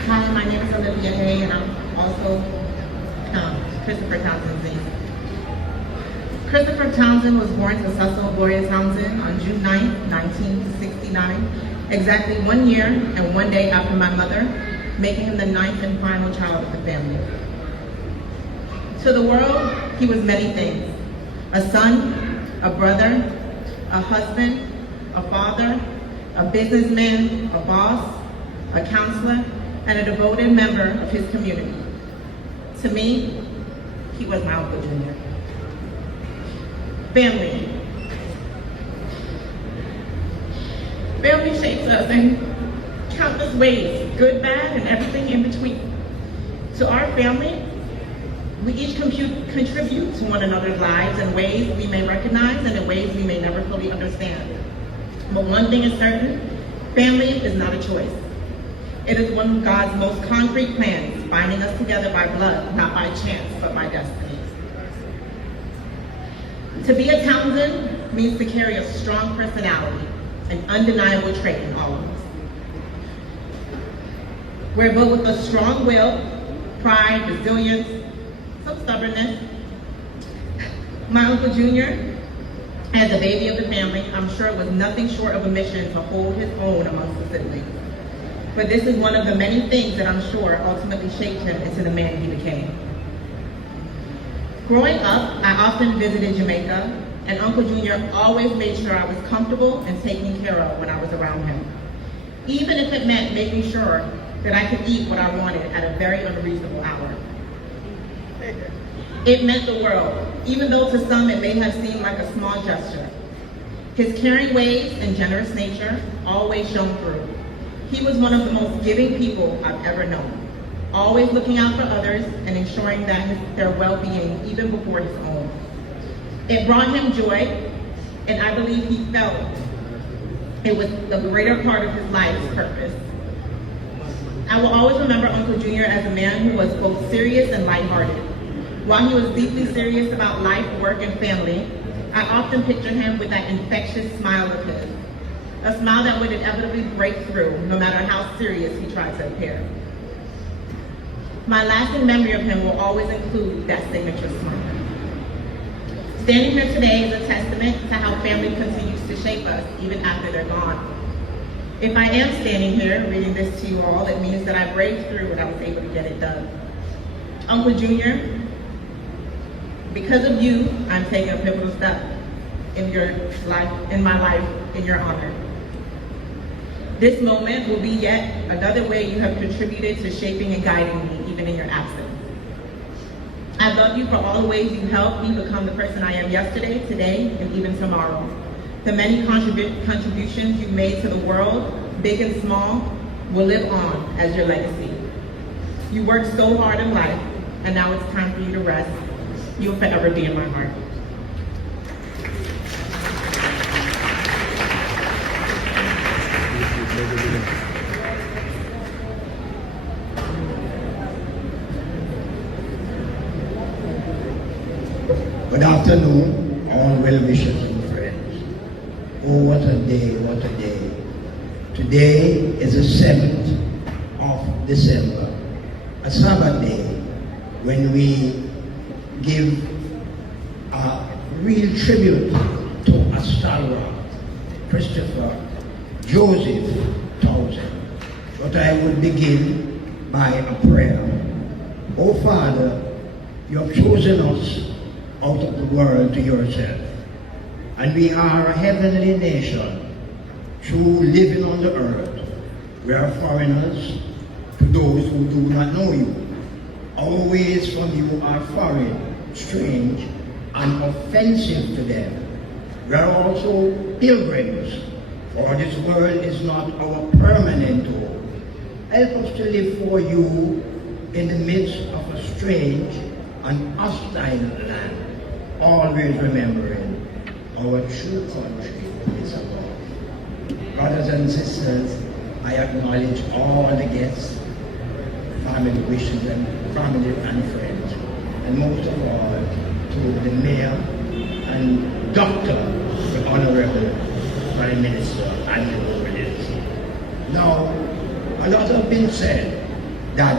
Hi, my name is Olivia Hay, and I'm also Christopher Townsend's niece. Christopher Townsend was born to Cecil Gloria Townsend on June 9, 1969, exactly 1 year and 1 day after my mother, making him the 9th and final child of the family. To the world, he was many things: a son, a brother, a husband, a father, a businessman, a boss, a counselor, and a devoted member of his community. To me, he was my Uncle Junior. Family. Family shapes us in countless ways, good, bad, and everything in between. To our family, we each contribute to one another's lives in ways we may recognize and in ways we may never fully understand. But one thing is certain, family is not a choice. It is one of God's most concrete plans, binding us together by blood, not by chance, but by destiny. To be a Townsend means to carry a strong personality, an undeniable trait in all of us. We're built with a strong will, pride, resilience, some stubbornness. My Uncle Junior, as the baby of the family, I'm sure it was nothing short of a mission to hold his own amongst the siblings. But this is one of the many things that I'm sure ultimately shaped him into the man he became. Growing up, I often visited Jamaica, and Uncle Junior always made sure I was comfortable and taken care of when I was around him, even if it meant making sure that I could eat what I wanted at a very unreasonable hour. It meant the world, even though to some it may have seemed like a small gesture. His caring ways and generous nature always shone through. He was one of the most giving people I've ever known, always looking out for others and ensuring that their well-being even before his own. It brought him joy, and I believe he felt it was the greater part of his life's purpose. I will always remember Uncle Junior as a man who was both serious and lighthearted. While he was deeply serious about life, work, and family, I often picture him with that infectious smile of his. A smile that would inevitably break through, no matter how serious he tried to appear. My lasting memory of him will always include that signature smile. Standing here today is a testament to how family continues to shape us, even after they're gone. If I am standing here reading this to you all, it means that I braved through and I was able to get it done. Uncle Junior, because of you, I'm taking a pivotal step in your life, in my life, in your honor. This moment will be yet another way you have contributed to shaping and guiding me, even in your absence. I love you for all the ways you helped me become the person I am yesterday, today, and even tomorrow. The many contributions you made to the world, big and small, will live on as your legacy. You worked so hard in life, and now it's time for you to rest. You'll forever be in my heart. Good afternoon, all well-wishers and friends. Oh, what a day, what a day. Today is the 7th of December, a Sabbath day, when we give a real tribute to a stalwart, Christopher Joseph Townsend. But I would begin by a prayer. Oh Father, you have chosen us out of the world to yourself. And we are a heavenly nation, true living on the earth. We are foreigners to those who do not know you. Our ways from you are foreign, strange, and offensive to them. We are also pilgrims, for this world is not our permanent home. Help us to live for you in the midst of a strange and hostile land, always remembering our true country is above. Brothers and sisters, I acknowledge all the guests, family wishes and family and friends, and most of all to the Mayor and Dr. the Honorable Prime Minister and the Presidency. Now, a lot has been said that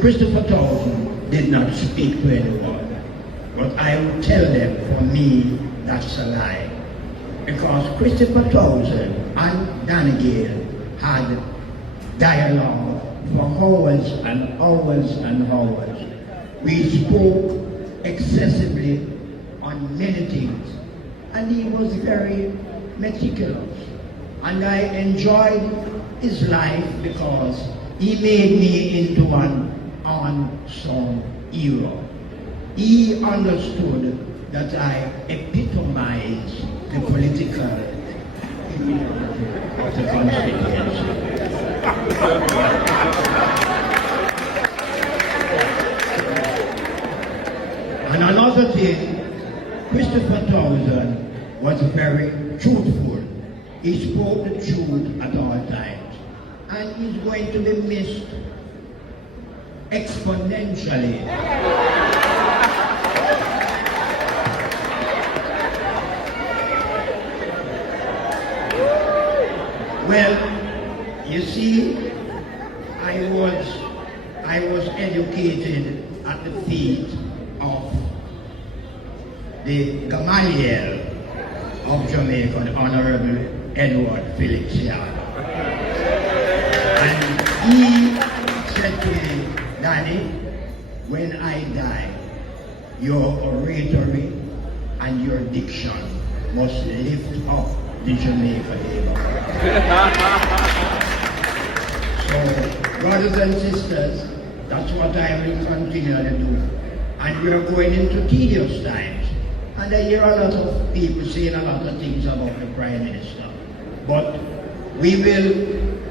Christopher Townsend did not speak to anyone. But I will tell them, for me, that's a lie. Because Christopher Townsend and Danigale had dialogue for hours and hours and hours. We spoke excessively on many things. And he was very meticulous. And I enjoyed his life because he made me into an unsung hero. He understood that I epitomize the political of the constituency. And another thing, Christopher Townsend was very truthful. He spoke the truth at all times. And he's going to be missed exponentially. Well, you see, I was educated at the feet of the Gamaliel of Jamaica, the Honorable Edward Phillips Yard. And he said to me, Daddy, when I die, your oratory and your diction must lift up the Jamaica neighborhood. So, brothers and sisters, that's what I will continue to do. And we are going into tedious times. And I hear a lot of people saying a lot of things about the Prime Minister. But we will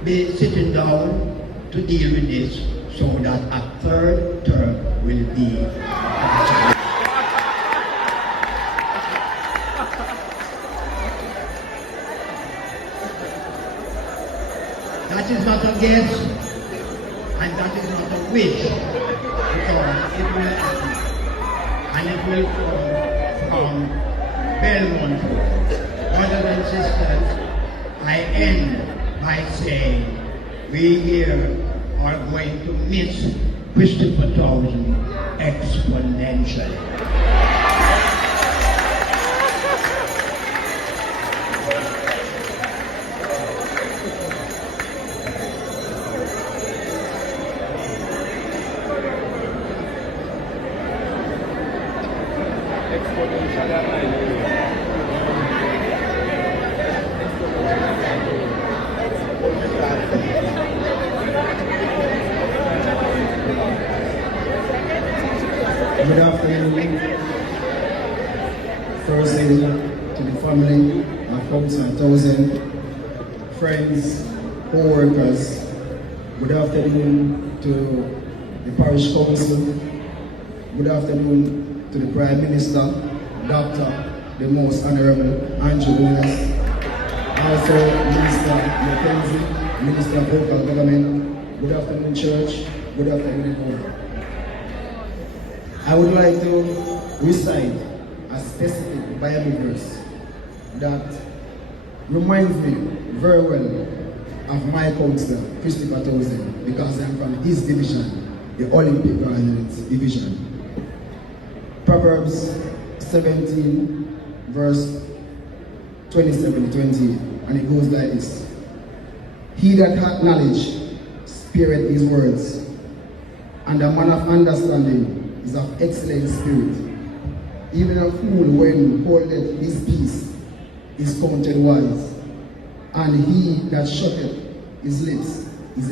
be sitting down to deal with this so that a third term will be possible. That is not a guess, and that is not a wish, because it will happen, and it will come from Belmont. Brothers and sisters, I end by saying we here are going to miss Christopher Townsend exponentially. Good afternoon. Firstly, to the family of councillor Townsend, friends, co-workers. Good afternoon to the parish council. Good afternoon to the Prime Minister, Dr. the Most Honorable Andrew Willis. Also also Minister Mackenzie, Minister of Local Government. Good afternoon, church. Good afternoon, everyone. I would like to recite a specific Bible verse that reminds me very well of my councillor, Christopher Townsend, because I'm from his division, the Olympic Gardens division. Proverbs 17, verse 27 to 20, and it goes like this. He that hath knowledge spareth his words, and a man of understanding is of excellent spirit. Even a fool, when holdeth his peace, is counted wise, and he that shutteth his lips is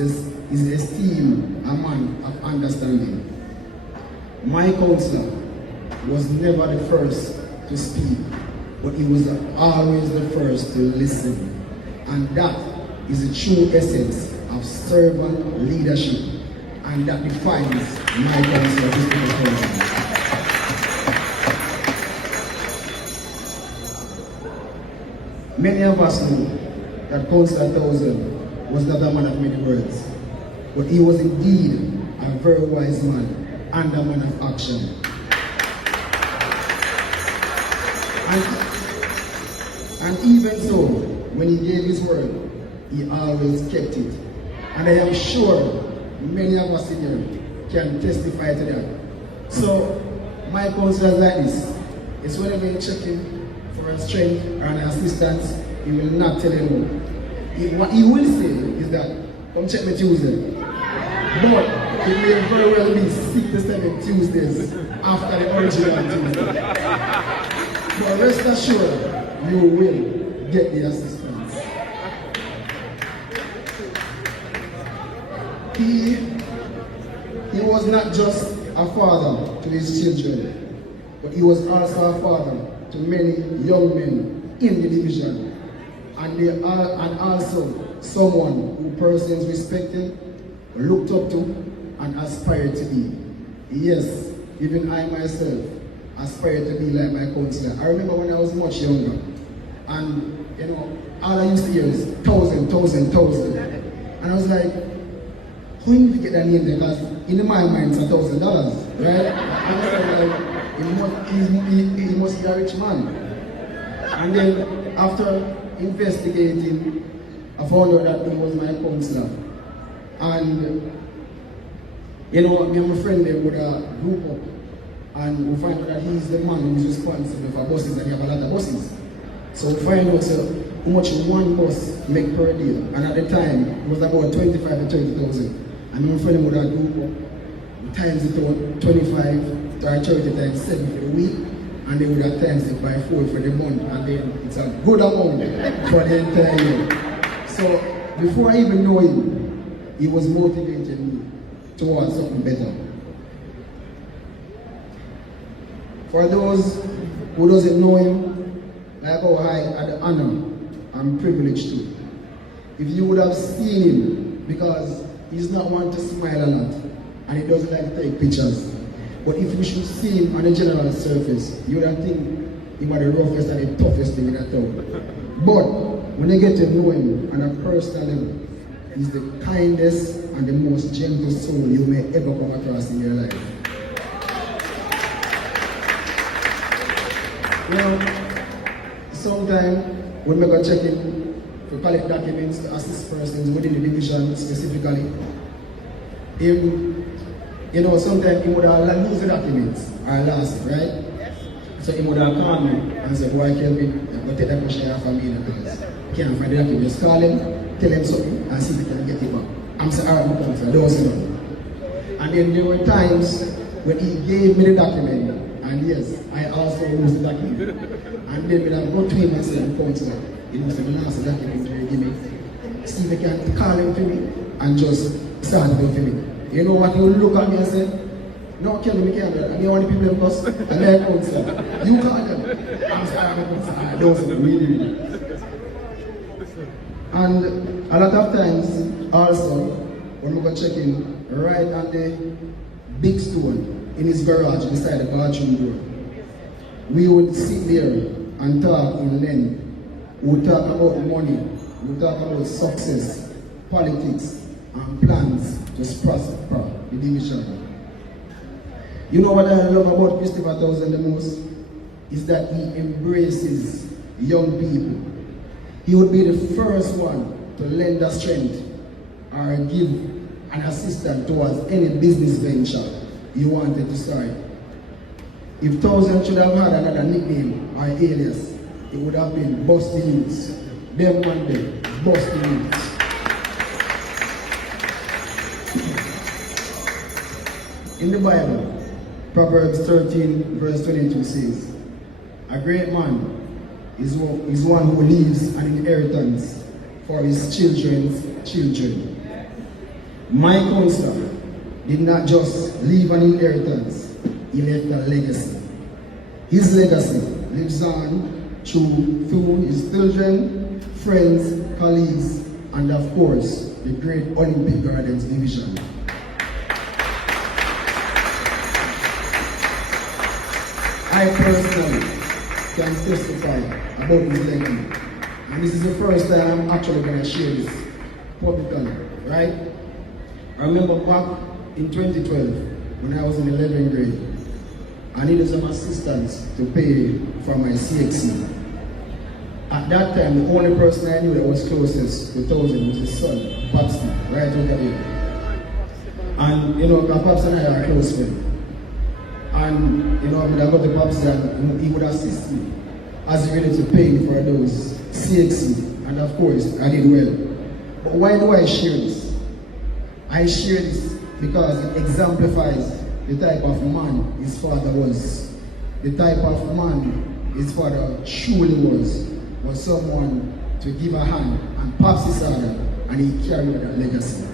esteemed a man of understanding. My counsellor was never the first to speak, but he was always the first to listen, and that is the true essence of servant leadership, and that defines my counsellor, Christopher Townsend. Many of us know that Councillor Townsend was not a man of many words, but he was indeed a very wise man and a man of action. And even so, when he gave his word, he always kept it. And I am sure many of us in here can testify to that. So, my counsellor is like this. It's whenever you check him for a strength or an assistance, he will not tell you no. What he will say is that, come check me Tuesday. But it may very well be 6 to 7 Tuesdays after the original Tuesday. But rest assured, you will get the assistance. He was not just a father to his children, but he was also a father to many young men in the division, and also someone who persons respected, looked up to, and aspired to be. Yes, even I myself aspired to be like my counsellor. I remember when I was much younger, and you know, all I used to hear is Townsend, and I was like, how do you get that name there? Because in my mind it's $1,000, right? And I was like, he must be a rich man. And then after investigating, I found out that he was my counsellor. And you know, me and my friend there would group up, and we find out that he's the man who's responsible for buses, and he have a lot of buses. So we find out how much one bus make per day. And at the time, it was about 25 to 30,000. And my friend would have group up, times it out 25 or 30 times 7 for the week, and they would have times it by 4 for the month, and then it's a good amount for the entire year. So before I even know him, he was motivating me towards something better. For those who doesn't know him, like how I had the honor and privilege to. If you would have seen him, because he's not one to smile a lot, and he doesn't like to take pictures. But if you should see him on a general surface, you would have think he was the roughest and the toughest thing in that town. But when you get to know him on a personal level, he's the kindest and the most gentle soul you may ever come across in your life. You know, sometimes when we go checking for collect documents to assist persons within the division specifically, you know, sometimes he would have lose the documents or lost it, right? Yes. So he would have called me and said, boy, Kelvin, I'm going to take that question off of me because I can't find the document. Just call him, tell him something, and see if he can get it back. I'm saying, all right, I don't say no. And then there were times when he gave me the document, and yes, I also lose the document. And then when I go to him and say, I'm counselor, he must have lost the document to give me. See if he can call him for me and just start it for me. You know what, he will look at me and say, no, Kelvin, you can't do that. And you want the people in bus, and they're counselor. You call them. I'm sorry, I'm a counselor. I don't say really. And a lot of times, also, when we go check in, right on the big stone in his garage beside the bathroom door, we would sit there and talk in length. We would talk about money, We talk about success, politics, and plans to prosper the division. You know what I love about Christopher Townsend the most? Is that he embraces young people. He would be the first one to lend a strength or give an assistance towards any business venture he wanted to start. If Townsend should have had another nickname or alias, it would have been Bust the Youths. Them one day, Bust the Youths. In the Bible, Proverbs 13 verse 22 says, a great man is one who leaves an inheritance for his children's children. My councillor did not just leave an inheritance, he left a legacy. His legacy lives on through his children, friends, colleagues, and of course, the great Olympic Gardens division. I personally can testify about his legacy. And this is the first time I'm actually going to share this publicly, right? I remember back in 2012, when I was in 11th grade, I needed some assistance to pay for my CXC. At that time, the only person I knew that was closest to Townsend was his son, Papsy, right over here. And, you know, Paps and I are close friends. And, you know, I would have got the Papsy and he would assist me as he ready to pay for those CXC. And of course, I did well. But why do I share this? I share this because it exemplifies the type of man his father was. The type of man his father truly was someone to give a hand, and Papsy saw that, and he carried that legacy.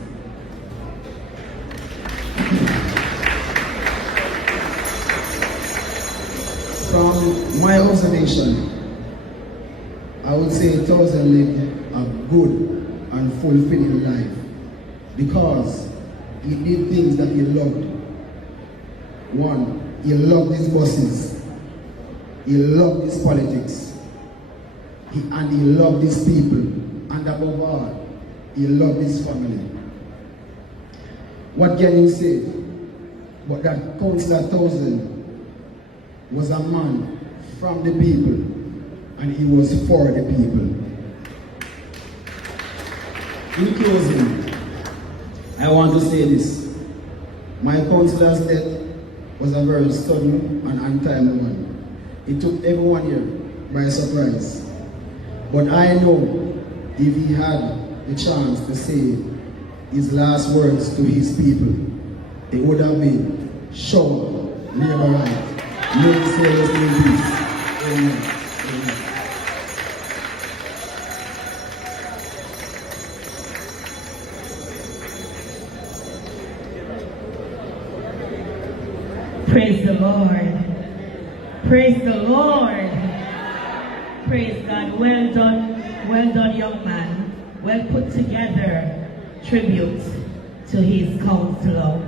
From my observation, I would say Townsend lived a good and fulfilling life because he did things that he loved. One, he loved his bosses, he loved his politics, and he loved his people, and above all, he loved his family. What can you say? But that Councillor Townsend was a man from the people, and he was for the people. In closing, I want to say this. My councillor's death was a very sudden and untimely one. It took everyone here by surprise. But I know if he had the chance to say his last words to his people, it would have been, show, never right. May the sailors be in peace. Amen. Amen. Praise the Lord. Praise the Lord. Praise God. Well done, young man. Well put together tribute to his councillor.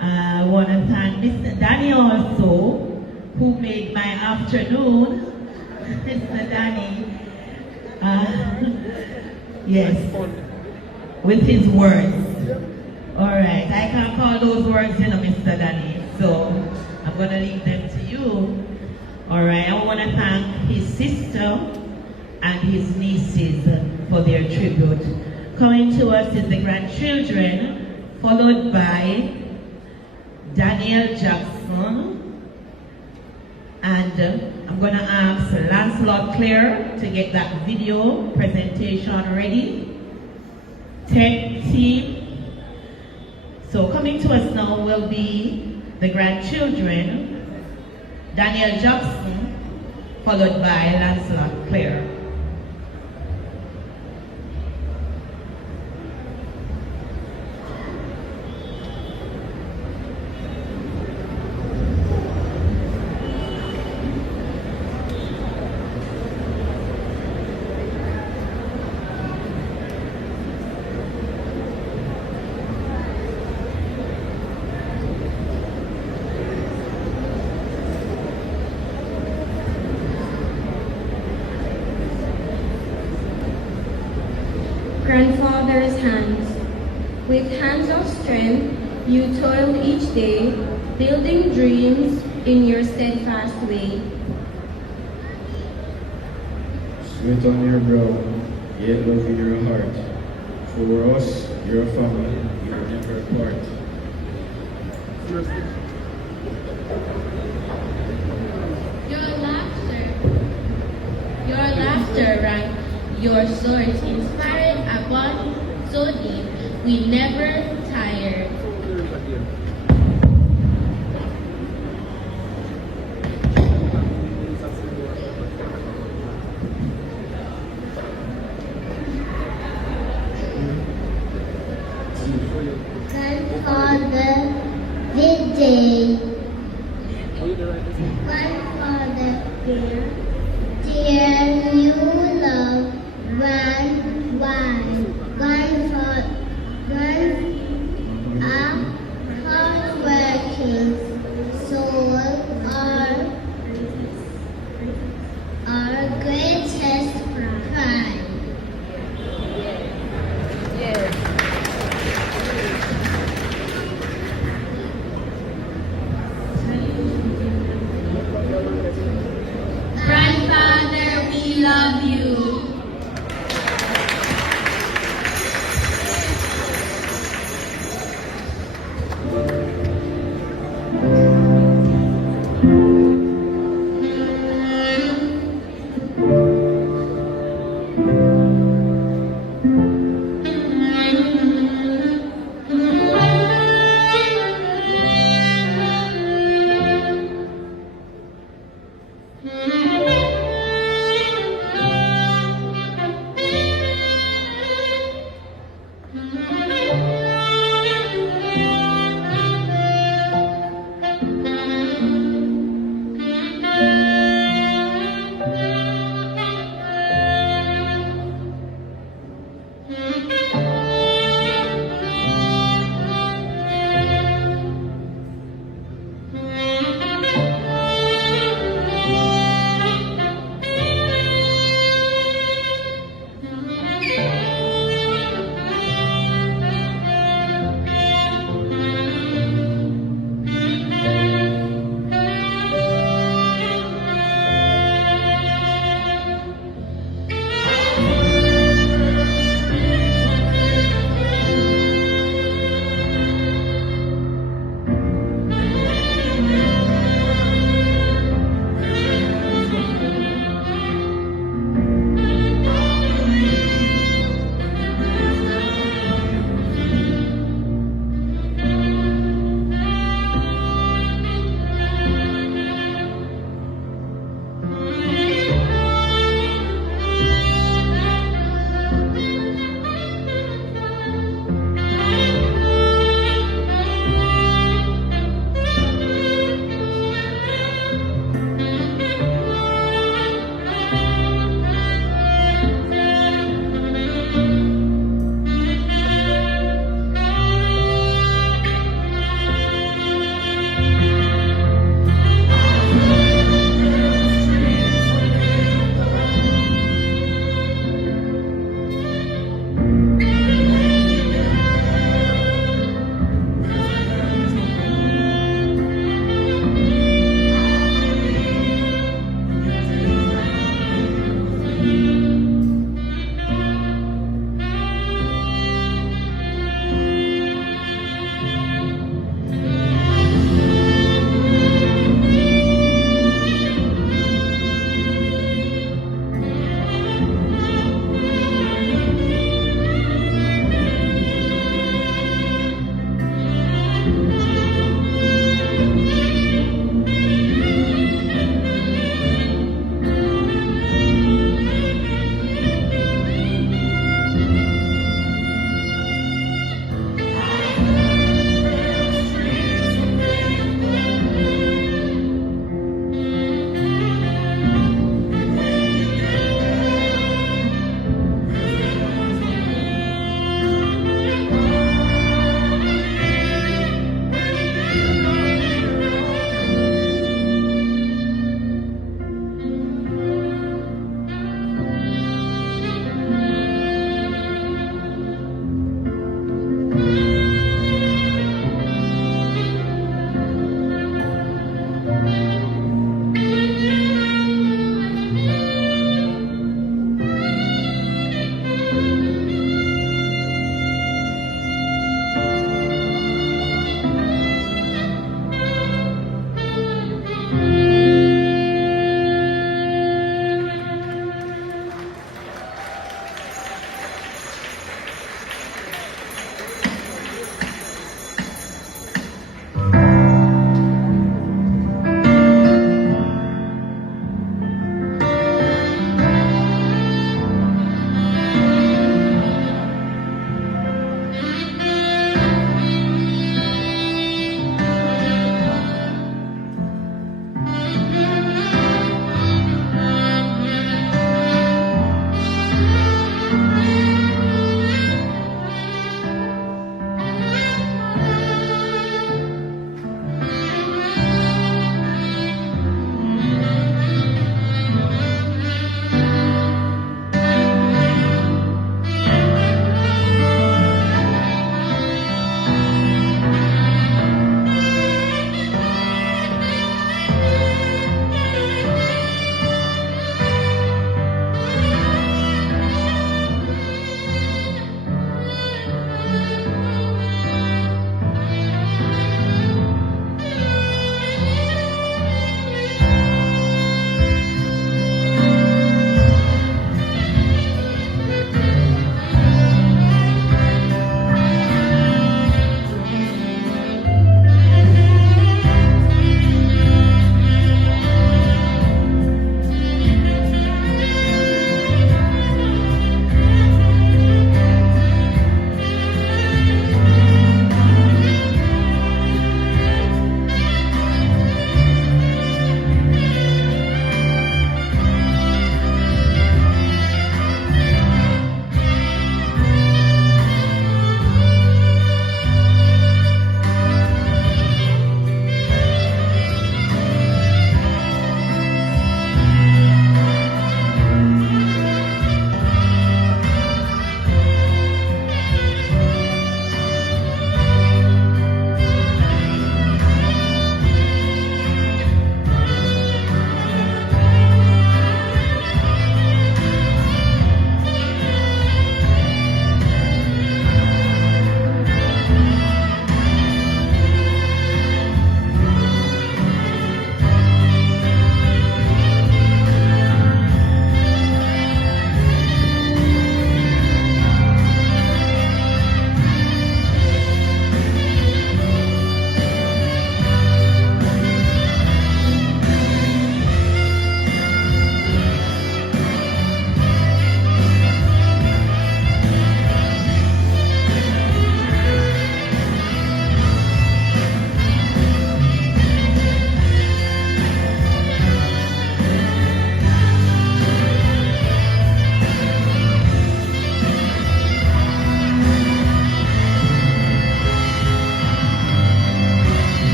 I want to thank Mr. Danny also, who made my afternoon. Mr. Danny. Yes. With his words. Alright, I can't call those words, Mr. Danny. So I'm going to leave them to you. Alright, I want to thank his sister and his nieces for their tribute. Coming to us is the grandchildren, followed by Daniel Jackson. And I'm going to ask Lancelot Clare to get that video presentation ready. Tech team. So coming to us now will be the grandchildren, Daniel Jackson, followed by Lancelot Clare. grandfather's hands. With hands of strength, you toiled each day, building dreams in your steadfast way. Sweat on your brow, yet love in your heart. For us, you're a family, you're never apart. Your laughter rang, your swords inspired a bond so deep, we never tired. Grandfather, good day. Grandfather, dear you love, grandfather, a hardworking soul, our greatest pride.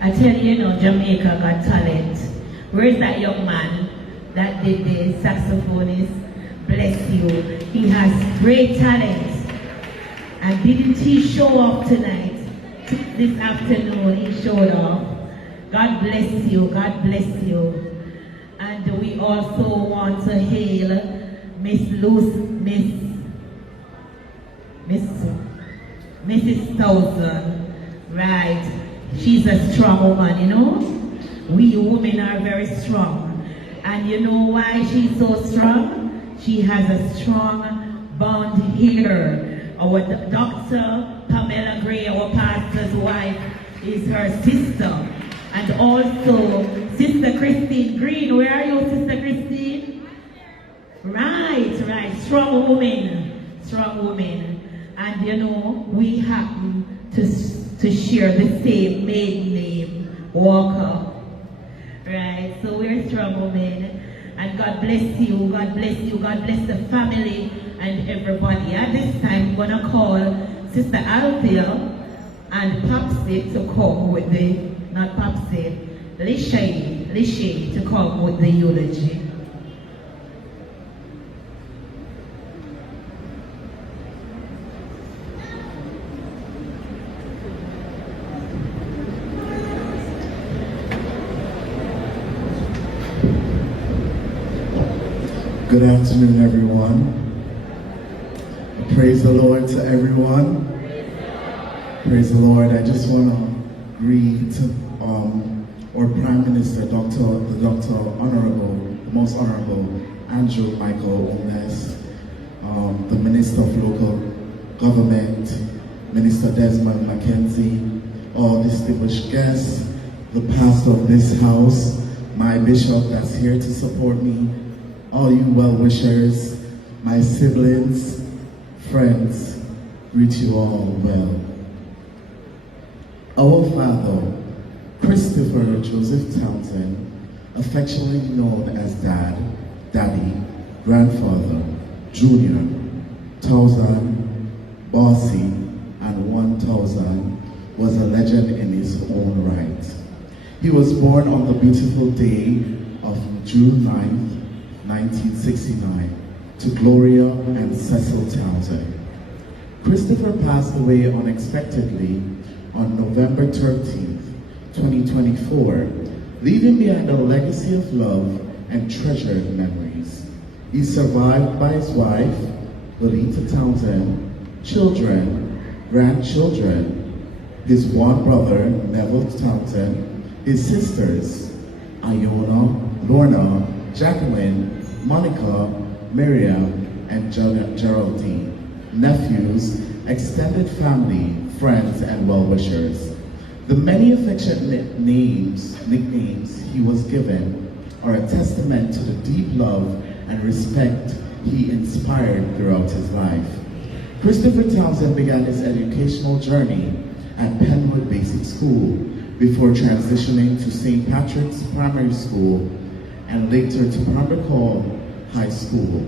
I tell you, Jamaica got talent. Where's that young man that did the saxophonist? Bless you. He has great talent. And didn't he show up tonight? This afternoon he showed up. God bless you. God bless you. And we also want to hail Mrs. Townsend. Right. She's a strong woman, We women are very strong. And you know why she's so strong? She has a strong bond here. Our Dr. Pamela Gray, our pastor's wife, is her sister. And also, Sister Christine Green. Where are you, Sister Christine? Right. Strong woman. And we happen to share the same maiden name, Walker. Right, so we're strong women. And God bless you, God bless you, God bless the family and everybody. At this time, we're gonna call Sister Althea and Popsy to come with Lishay to come with the eulogy. Good afternoon, everyone. Praise the Lord to everyone. Praise the Lord. I just want to greet our Prime Minister, the Most Honorable Andrew Michael Ones, the Minister of Local Government, Minister Desmond Mackenzie, all distinguished guests, the pastor of this house, my bishop that's here to support me, all you well-wishers, my siblings, friends, greet you all well. Our father, Christopher Joseph Townsend, affectionately known as Dad, Daddy, Grandfather, Junior, Townsend, Bossy, and 1000, was a legend in his own right. He was born on the beautiful day of June 9th, 1969, to Gloria and Cecil Townsend. Christopher passed away unexpectedly on November 13th, 2024, leaving behind a legacy of love and treasured memories. He's survived by his wife, Lolita Townsend, children, grandchildren, his one brother, Neville Townsend, his sisters, Iona, Lorna, Jacqueline, Monica, Miriam, and Geraldine, nephews, extended family, friends, and well-wishers. The many affectionate nicknames he was given are a testament to the deep love and respect he inspired throughout his life. Christopher Townsend began his educational journey at Penwood Basic School before transitioning to St. Patrick's Primary School and later to Pembroke Hall High School.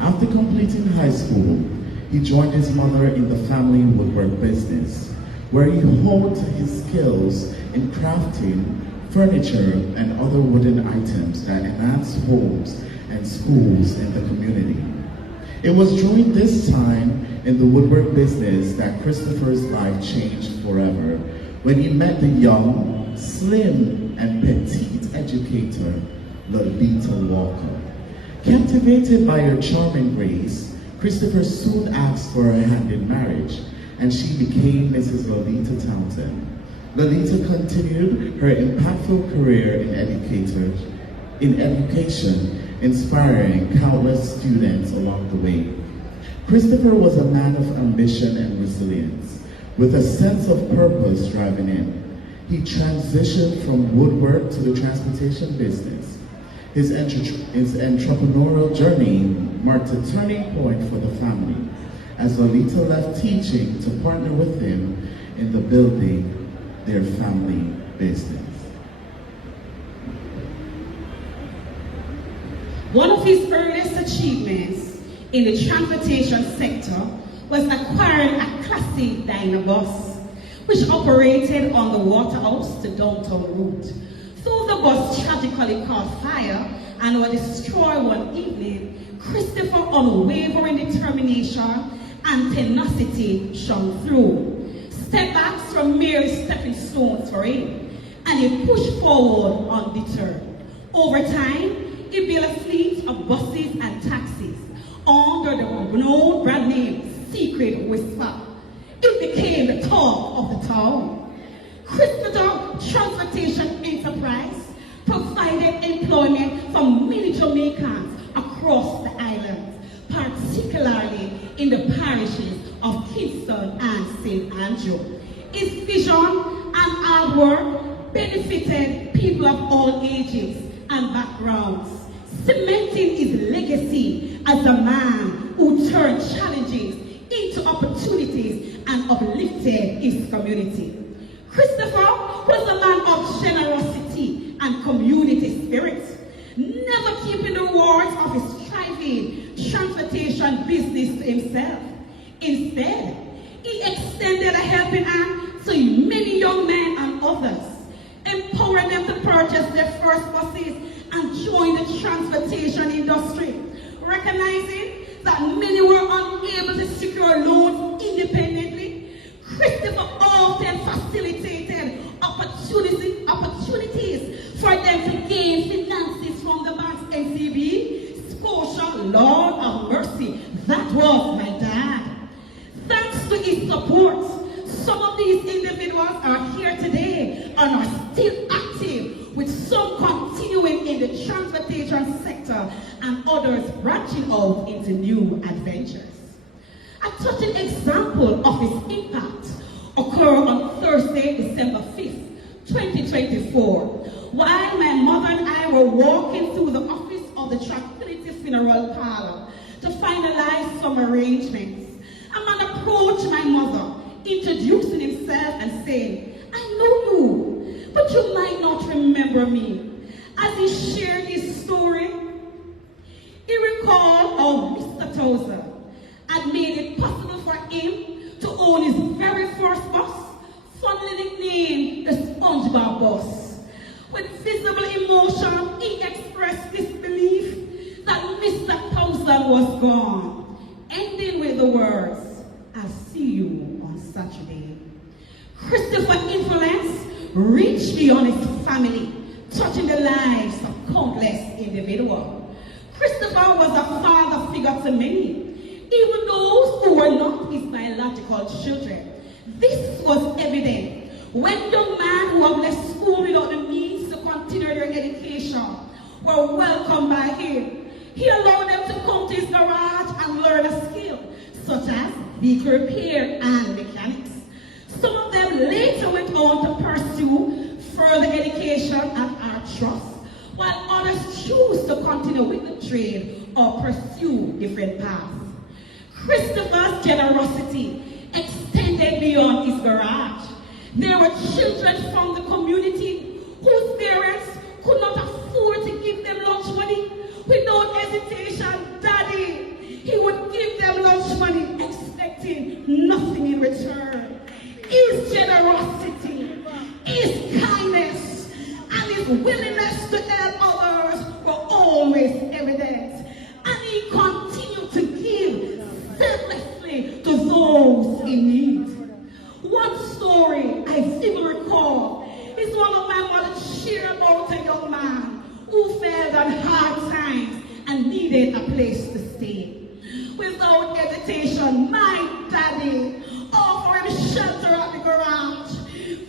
After completing high school, he joined his mother in the family woodwork business, where he honed his skills in crafting furniture and other wooden items that enhance homes and schools in the community. It was during this time in the woodwork business that Christopher's life changed forever when he met the young, slim, and petite educator, Lolita Walker. Captivated by her charming grace, Christopher soon asked for her hand in marriage, and she became Mrs. Lolita Townsend. Lolita continued her impactful career in education, inspiring countless students along the way. Christopher was a man of ambition and resilience, with a sense of purpose driving him. He transitioned from woodwork to the transportation business. His entrepreneurial journey marked a turning point for the family, as Lolita left teaching to partner with him in the building their family business. One of his earliest achievements in the transportation sector was acquiring a classic diner bus, which operated on the Waterhouse to downtown route. Though the bus tragically caught fire and was destroyed one evening, Christopher's unwavering determination and tenacity shone through. Setbacks were merely stepping stones for him, and he pushed forward undeterred. Over time, he built a fleet of buses and taxis under the known brand name Secret Whisper. It became the talk of the town. Christopher's transportation enterprise provided employment for many Jamaicans across the island, particularly in the parishes of Kingston and St. Andrew. His vision and hard work benefited people of all ages and backgrounds, cementing his legacy as a man who turned challenges into opportunities and uplifted his community. Christopher was a man of generosity and community spirit, never keeping the rewards of his thriving transportation business to himself. Instead, he extended a helping hand to many young men and others, empowering them to purchase their first buses and join the transportation industry, recognizing that many were unable to secure loans independently. Christopher often facilitated opportunities for them to gain finances from the banks. NCB, Scotia, Lord of mercy, that was my dad. Thanks to his support, some of these individuals are here today and are still active, with some continuing in the transportation sector and others branching out into new adventures. A touching example of his impact occurred on Thursday, December 5th, 2024, while my mother and I were walking through the office of the Tranquility Funeral Parlor to finalize some arrangements. A man approached my mother, introducing himself and saying, "I know you, but you might not remember me." As he shared his story, he recalled how Mr. Townsend had made it possible for him to own his very first bus, fondly nicknamed the SpongeBob bus. With visible emotion, he expressed disbelief that Mr. Townsend was gone, ending with the words, "I'll see you on Saturday." Christopher's influence reached beyond his family, touching the lives of countless individuals. Christopher was a father figure to many, even those who were not his biological children. This was evident when young men who had left school without the means to continue their education were welcomed by him. He allowed them to come to his garage and learn a skill, such as vehicle repair and mechanics. Some of them later went on to pursue further education at our trust, while others choose to continue with the trade or pursue different paths. Christopher's generosity extended beyond his garage. There were children from the community whose parents could not afford to give them lunch money. Without hesitation, Daddy, he would give them lunch money, expecting nothing in return. His generosity, his kindness, and his willingness to help others were always evident. And he continued to give selflessly to those in need. One story I still recall is one of my mother shared about a young man who fell on hard times and needed a place to stay. Without hesitation, my daddy offered him shelter at the garage,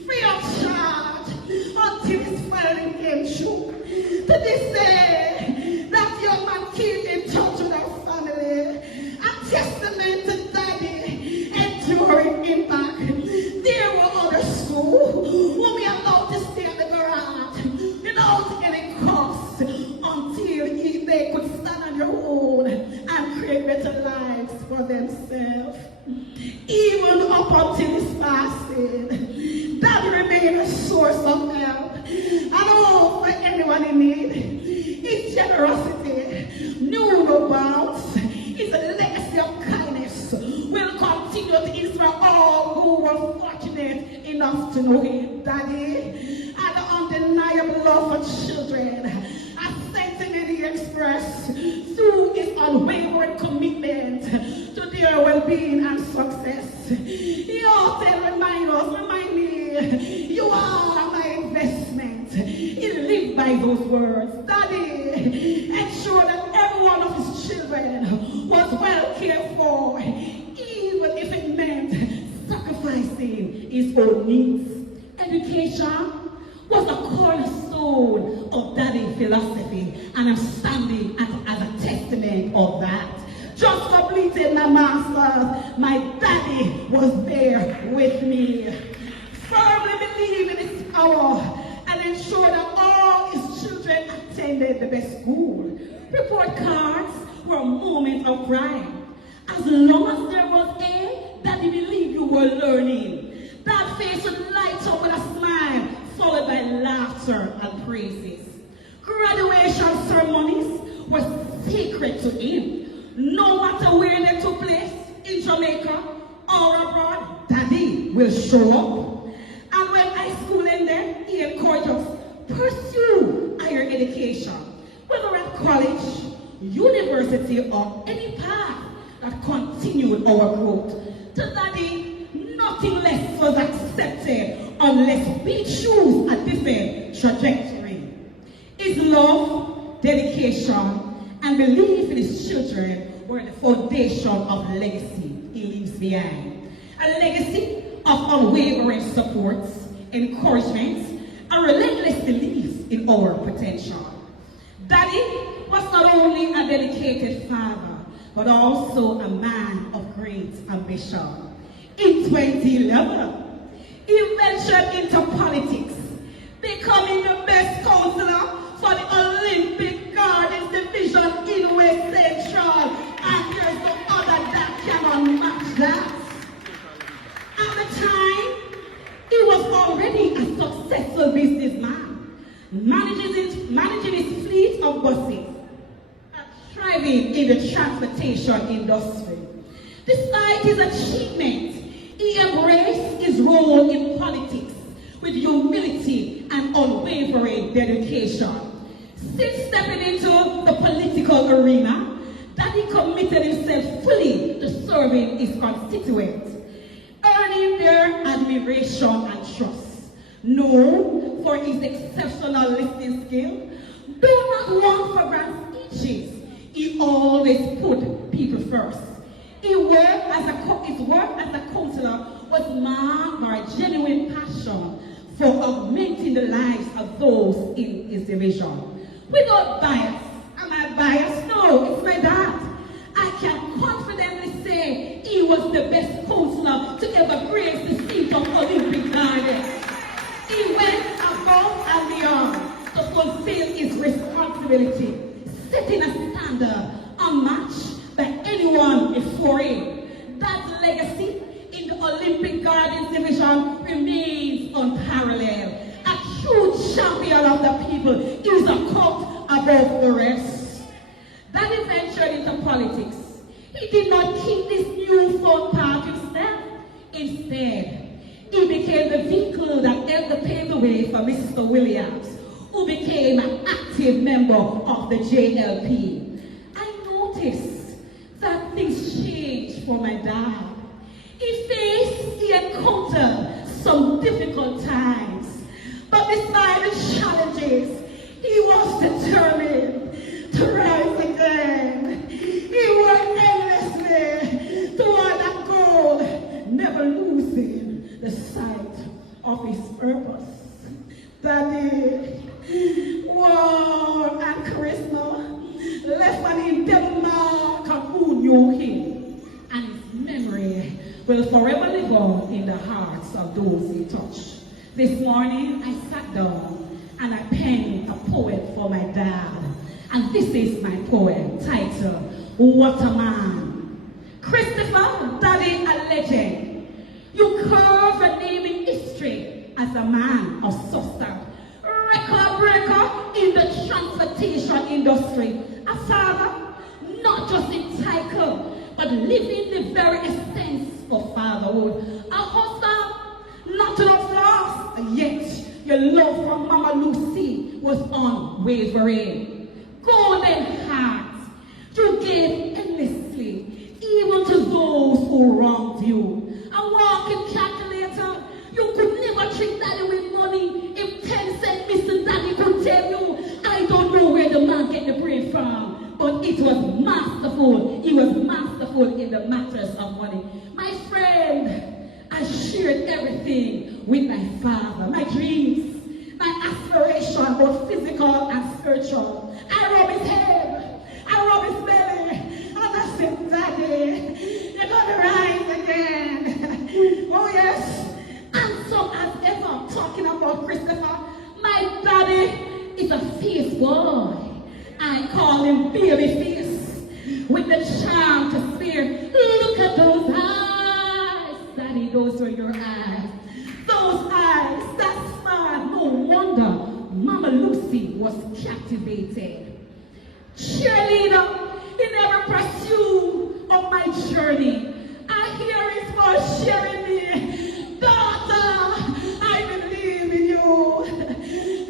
free of charge, until his family came true. To this day, that young man keeps in touch with our family, a testament to Daddy enduring impact. There were others too, whom we allowed to stay at the garage without any cost until they could stand on their own and create better lives for themselves. Even up until his passing, Daddy remained a source of help and hope for anyone in need. His generosity enough to know him. Daddy had an undeniable love for children, a sentiment he expressed through his unwavering commitment to their well-being and success. He often remind me, you are my investment. He lived by those words. Daddy ensured that every one of his children was well cared for, even if it meant sacrificing his own needs. Education was the cornerstone of Daddy's philosophy, and I'm standing as a testament of that. Just completed my master's, my daddy was there with me. Firmly believe in his power and ensure that all his children attended the best school. Report cards were a moment of pride. As long as there was A, Daddy believed you were learning. That face would light up with a smile, followed by laughter and praises. Graduation ceremonies were sacred to him. No matter where they took place, in Jamaica or abroad, Daddy will show up. And when high school ended, he encouraged us to pursue higher education, whether at college, university, or any path that continued our growth. To Daddy, nothing less was accepted unless we choose a different trajectory. His love, dedication, and belief in his children were the foundation of legacy he leaves behind. A legacy of unwavering support, encouragement, and relentless belief in our potential. Daddy was not only a dedicated father, but also a man of great ambition. In 2011, he ventured into politics, becoming the best councillor for the Olympic Gardens division in West Central, and there's no other that cannot match that. At the time, he was already a successful businessman, managing his fleet of buses, thriving in the transportation industry. Despite his achievement, he embraced his role in politics with humility and unwavering dedication. Since stepping into the political arena, Daddy committed himself fully to serving his constituents, earning their admiration and trust. Known for his exceptional listening skill, though not one for grand speeches, he always put people first. His work as a councillor was marked by a genuine passion for augmenting the lives of those in his division. Without bias. Am I biased? No, it's my dad. I can confidently say he was the best councillor to ever grace the seat of Olympic Gardens. He went above and beyond to fulfill his responsibility, setting a standard unmatched by anyone before him. That legacy in the Olympic Gardens division remains unparalleled. A true champion of the people is a cut above the rest. Daddy ventured into politics. He did not keep this newfound path himself. Instead, he became the vehicle that helped to pave the way for Mr. Williams, who became an active member of the JLP. I noticed that things changed for my dad. He encountered some difficult times, but despite the challenges, he was determined to rise again. He worked endlessly toward that goal, never losing the sight of his purpose. Daddy, warmth and charisma left an indelible mark on who knew him, and his memory will forever live on in the hearts of those he touched. This morning, I sat down and I penned a poem for my dad. And this is my poem titled, What a Man. Christopher, Daddy, a legend. You carve a name in history as a man of substance. Record breaker in the transportation industry. A father, not just in title, but living the very essence of fatherhood. A husband, not to the love for Mama Lucy was unwavering. Golden heart, you gave endlessly, even to those who wronged you. A walking calculator, you could never trick Daddy with money. If 10 cents Mr. Daddy could tell you, I don't know where the man get the bread from. But it was masterful. He was masterful in the matters of money. My friend, I shared everything with my father. My dreams, my aspiration, both physical and spiritual. I rubbed his head, I rubbed his belly, and I said, Daddy, you're gonna rise again. Oh yes, handsome as ever. Talking about Christopher, my daddy is a fierce boy. I call him baby face, with the charm to spare. Look at those eyes, Daddy, those are your eyes. Those eyes, that smile, no wonder Mama Lucy was captivated. Cheerleader, he never pursued of my journey. I hear his voice sharing me. Daughter, I believe in you.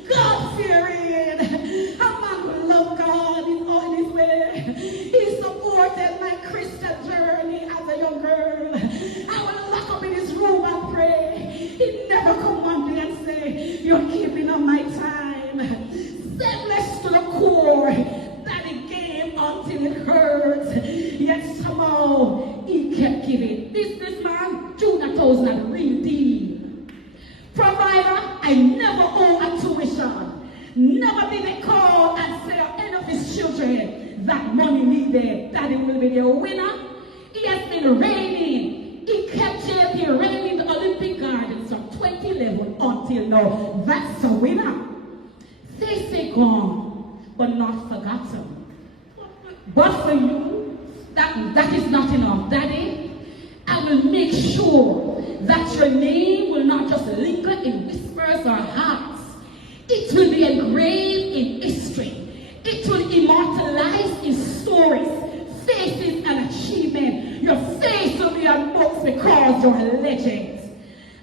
God-fearing, a man who loves God is on his way. He supported my Christian journey as a young girl. I would lock up in his room and pray. He never come one day and say, you're keeping on my time. Selfless to the core, that he gave until it hurt. Yet somehow he kept giving. Businessman, June 2000, real deal. Provider, I never owe a tuition. Never did they call and say to any of his children that money needed, Daddy will be their winner. He has been reigning. He kept JLP reigning the Olympic Gardens from 2011 until now. That's a winner. They say gone, but not forgotten. But for you, that is not enough, Daddy. I will make sure that your name will not just linger in whispers or hearts. It will be engraved in history. It will immortalize in stories, faces, and achievement. Your face will be on books because you're a legend.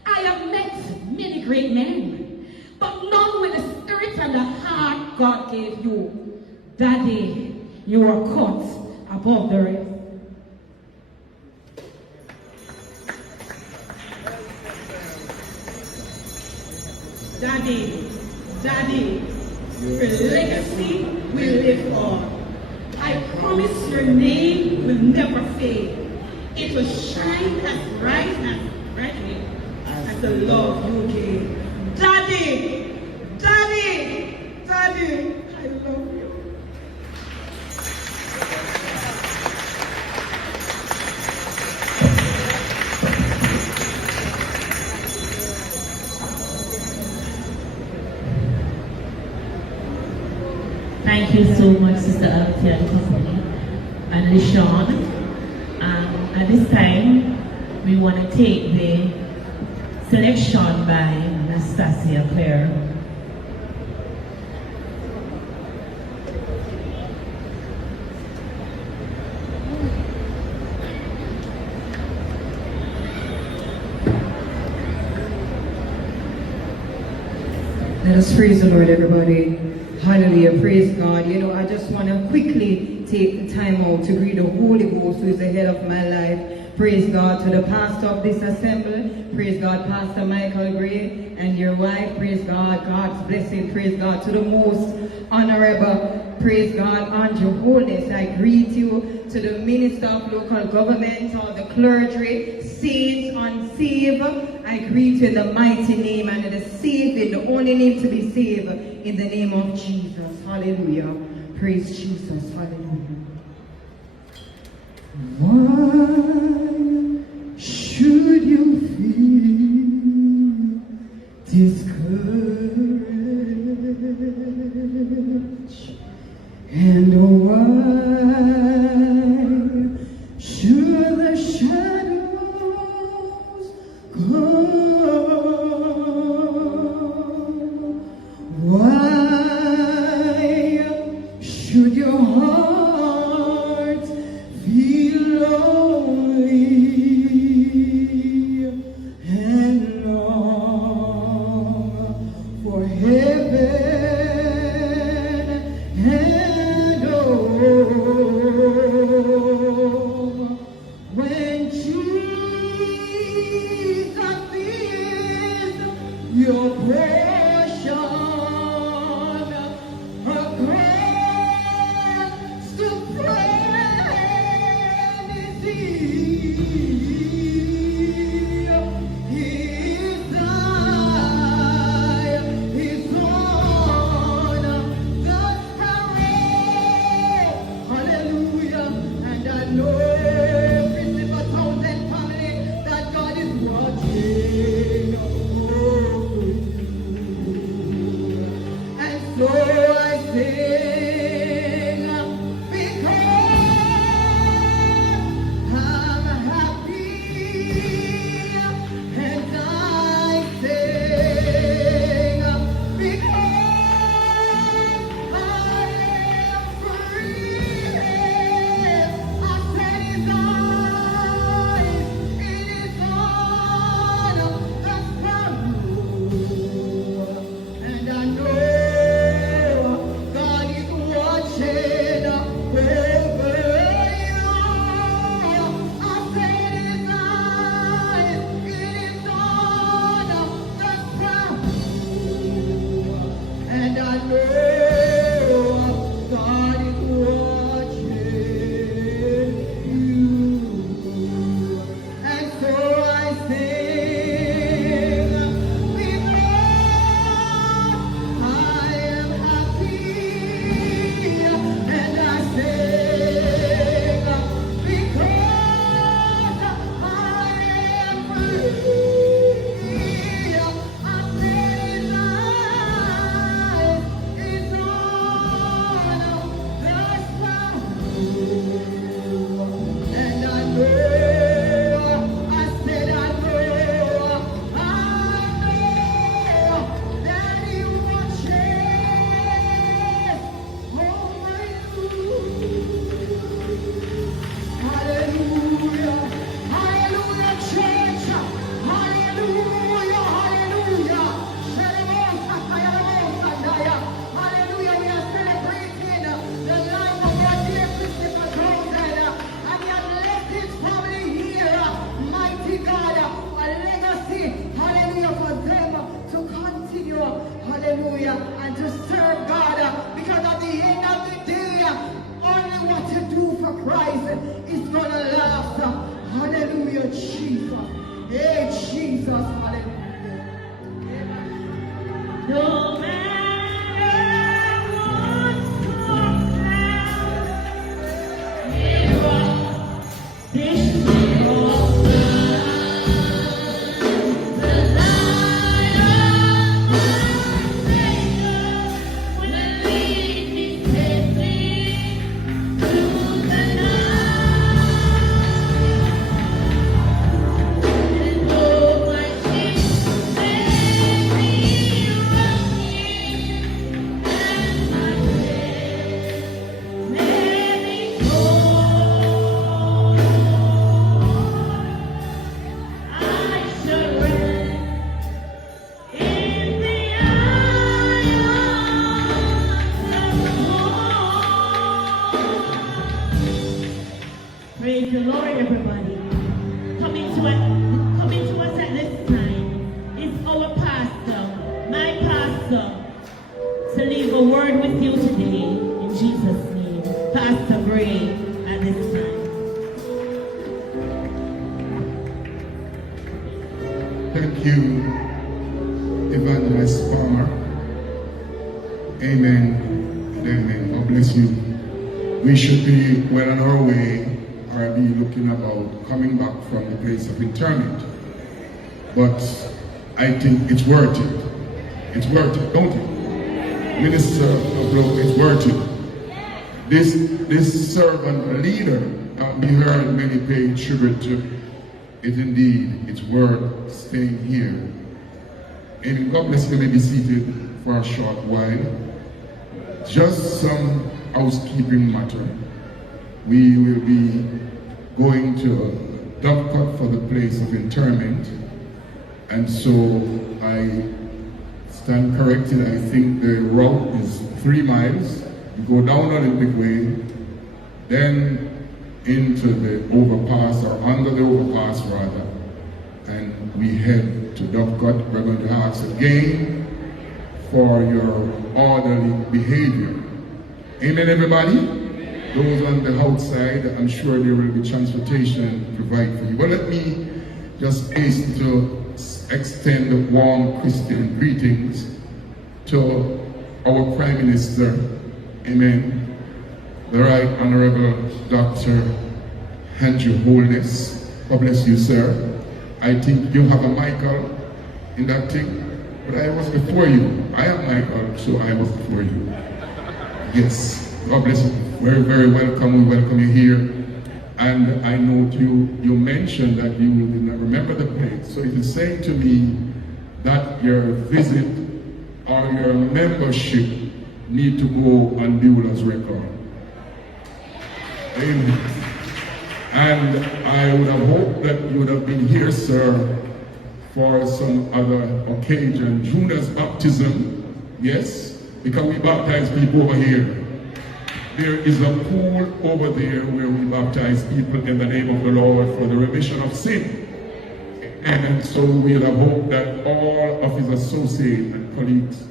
I have met many great men, but none with the spirit and the heart God gave you. Daddy, you are cut above the rest. Daddy, Daddy, your legacy will live on. I promise your name will never fade. It will shine as bright and brightly as the love you gave. Daddy, Daddy, Daddy, I love you. Thank you so much, Sister Althea and company, and LeSean. At this time, we want to take the selection by Anastasia Claire. Let us praise the Lord, everybody. Hallelujah, praise God. You know, I just want to quickly take the time out to greet the Holy Ghost who is the head of my life. Praise God to the pastor of this assembly. Praise God, Pastor Michael Gray and your wife. Praise God, God's blessing. Praise God to the most honorable, praise God, Andrew Holiness. I greet you to the minister of local government, all the clergy, saints, unsaved. I greet you in the mighty name and the saved, in the only name to be saved, in the name of Jesus. Hallelujah. Praise Jesus. Hallelujah. Why should you feel discouraged? And why should the shadows go? Why should your heart feel lonely and long? For know, Christopher Townsend family, that God is watching over you. And so I sing because I'm happy, and I sing because I am free. I said His eyes, it is on the sparrow, and I know God is watching over you. I said His eyes, it is on the sparrow, and I know God is watching you. And so I sing because I am happy, and I sing because I am free. I said His eyes is on the sparrow, and I know, I said I know that He watches over you. Hallelujah, hallelujah, church, hallelujah, hallelujah. Hallelujah, we are celebrating the life of our dear Christopher Townsend, and He has left His family here, mighty God, a legacy, hallelujah, for them to continue, hallelujah, and to serve God, because at the end of the day, only what you do for Christ is gonna last. Hallelujah, Jesus. Hey, Jesus, hallelujah. No matter what comes this world, the light of my Savior will lead me safely through the night. And though my sheep may be rocking, and my faith may be cold, I shall rest in the arms of the Lord. Praise the Lord, everybody. Coming to us at this time is our pastor, my pastor, to leave a word with you today in Jesus' name. Pastor Gray at this time. Thank you, Evangelist Palmer. Amen and amen. God bless you. We should be well on our way, or be looking about coming back from the place of interment. But I think it's worth it. It's worth it, don't it? Minister of Love, it's worth it. This servant leader, we heard many pay tribute to it. Indeed, it's worth staying here. And God bless you. May be seated for a short while. Just some housekeeping matter. We will be going to Dovecot for the place of interment, and so I stand corrected. I think the route is 3 miles. You go down Olympic Way, then into the overpass, or under the overpass rather, and we head to Dovecot. We're going to ask again for your orderly behavior. Amen, everybody? Those on the outside, I'm sure there will be transportation provided for you. But let me just hasten to extend warm Christian greetings to our Prime Minister, amen, the Right Honorable Dr. and your wholeness. God bless you, sir. I think you have a Michael in that thing, but I was before you. I am Michael, so I was before you. Yes, God bless you. Very, very welcome. We welcome you here. And I note you mentioned that you did not remember the place. So it is saying to me that your visit or your membership need to go on Beulah's record. Amen. And I would have hoped that you would have been here, sir, for some other occasion. Junior's baptism, yes, because we baptize people over here. There is a pool over there where we baptize people in the name of the Lord for the remission of sin. And so we would have hoped that all of his associates and colleagues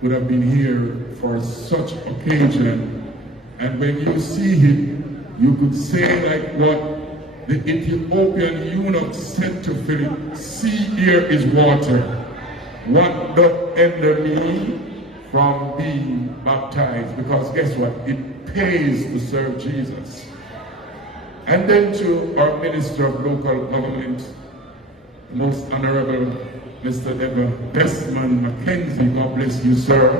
would have been here for such occasion. And when you see him, you could say like what the Ethiopian eunuch said to Philip, see, here is water. What doth hinder me from being baptized? Because guess what? It pays to serve Jesus. And then to our Minister of Local Government, Most Honorable Mr. Evan Bestman Mackenzie, God bless you, sir.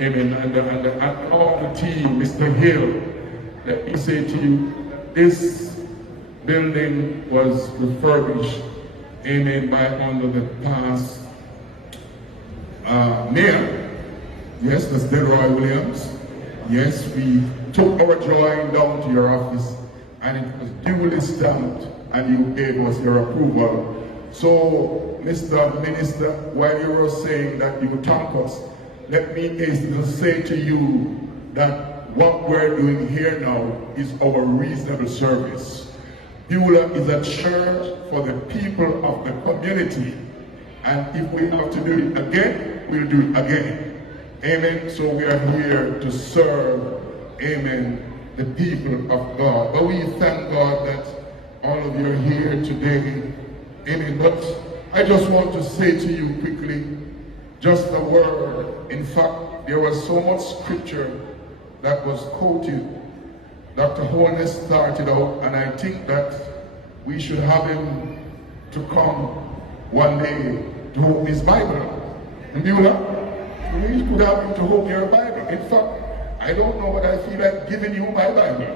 Amen. And all the team, Mr. Hill, let me say to you, this building was refurbished, amen, by under the past mayor. Yes, that's Delroy Williams. Yes, we took our drawing down to your office and it was duly stamped and you gave us your approval. So, Mr. Minister, while you were saying that you would thank us, let me say to you that what we're doing here now is our reasonable service. Beulah is a church for the people of the community. And if we have to do it again, we'll do it again. Amen. So we are here to serve, amen, the people of God. But we thank God that all of you are here today. Amen. But I just want to say to you quickly, just a word. In fact, there was so much scripture that was quoted. Dr. Holness started out, and I think that we should have him to come one day to open his Bible. And Beulah, we could have him to open your Bible. In fact, I don't know what I feel like giving you my Bible.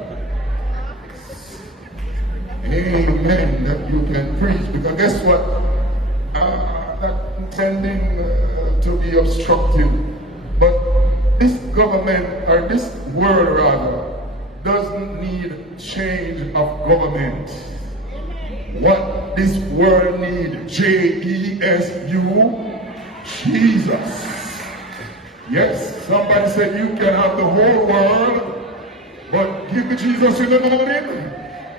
Amen, that you can preach, because guess what? Not intending to be obstructive, but this government, or this world rather, doesn't need change of government. What this world needs, J-E-S-U, Jesus. Yes, somebody said you can have the whole world, but give me Jesus in the morning,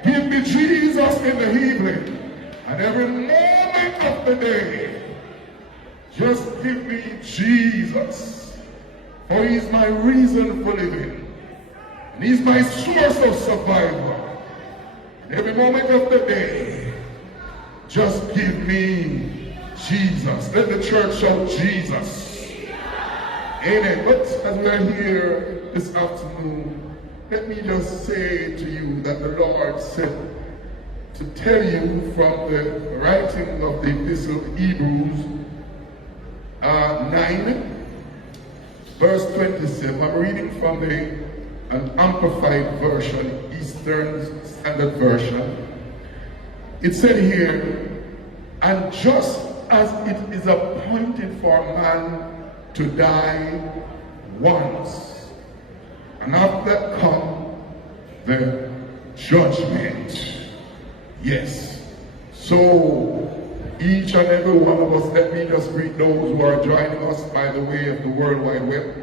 give me Jesus in the evening, and every moment of the day, just give me Jesus. For he's my reason for living, and he's my source of survival. And every moment of the day, just give me Jesus. Let the church shout Jesus. Amen. But as we are here this afternoon, let me just say to you that the Lord said to tell you from the writing of the Epistle of Hebrews 9, verse 27. I'm reading from an Amplified Version, Eastern Standard Version. It said here, and just as it is appointed for man to die once, and after that come the judgment. Yes. So each and every one of us, let me just greet those who are joining us by the way of the World Wide Web.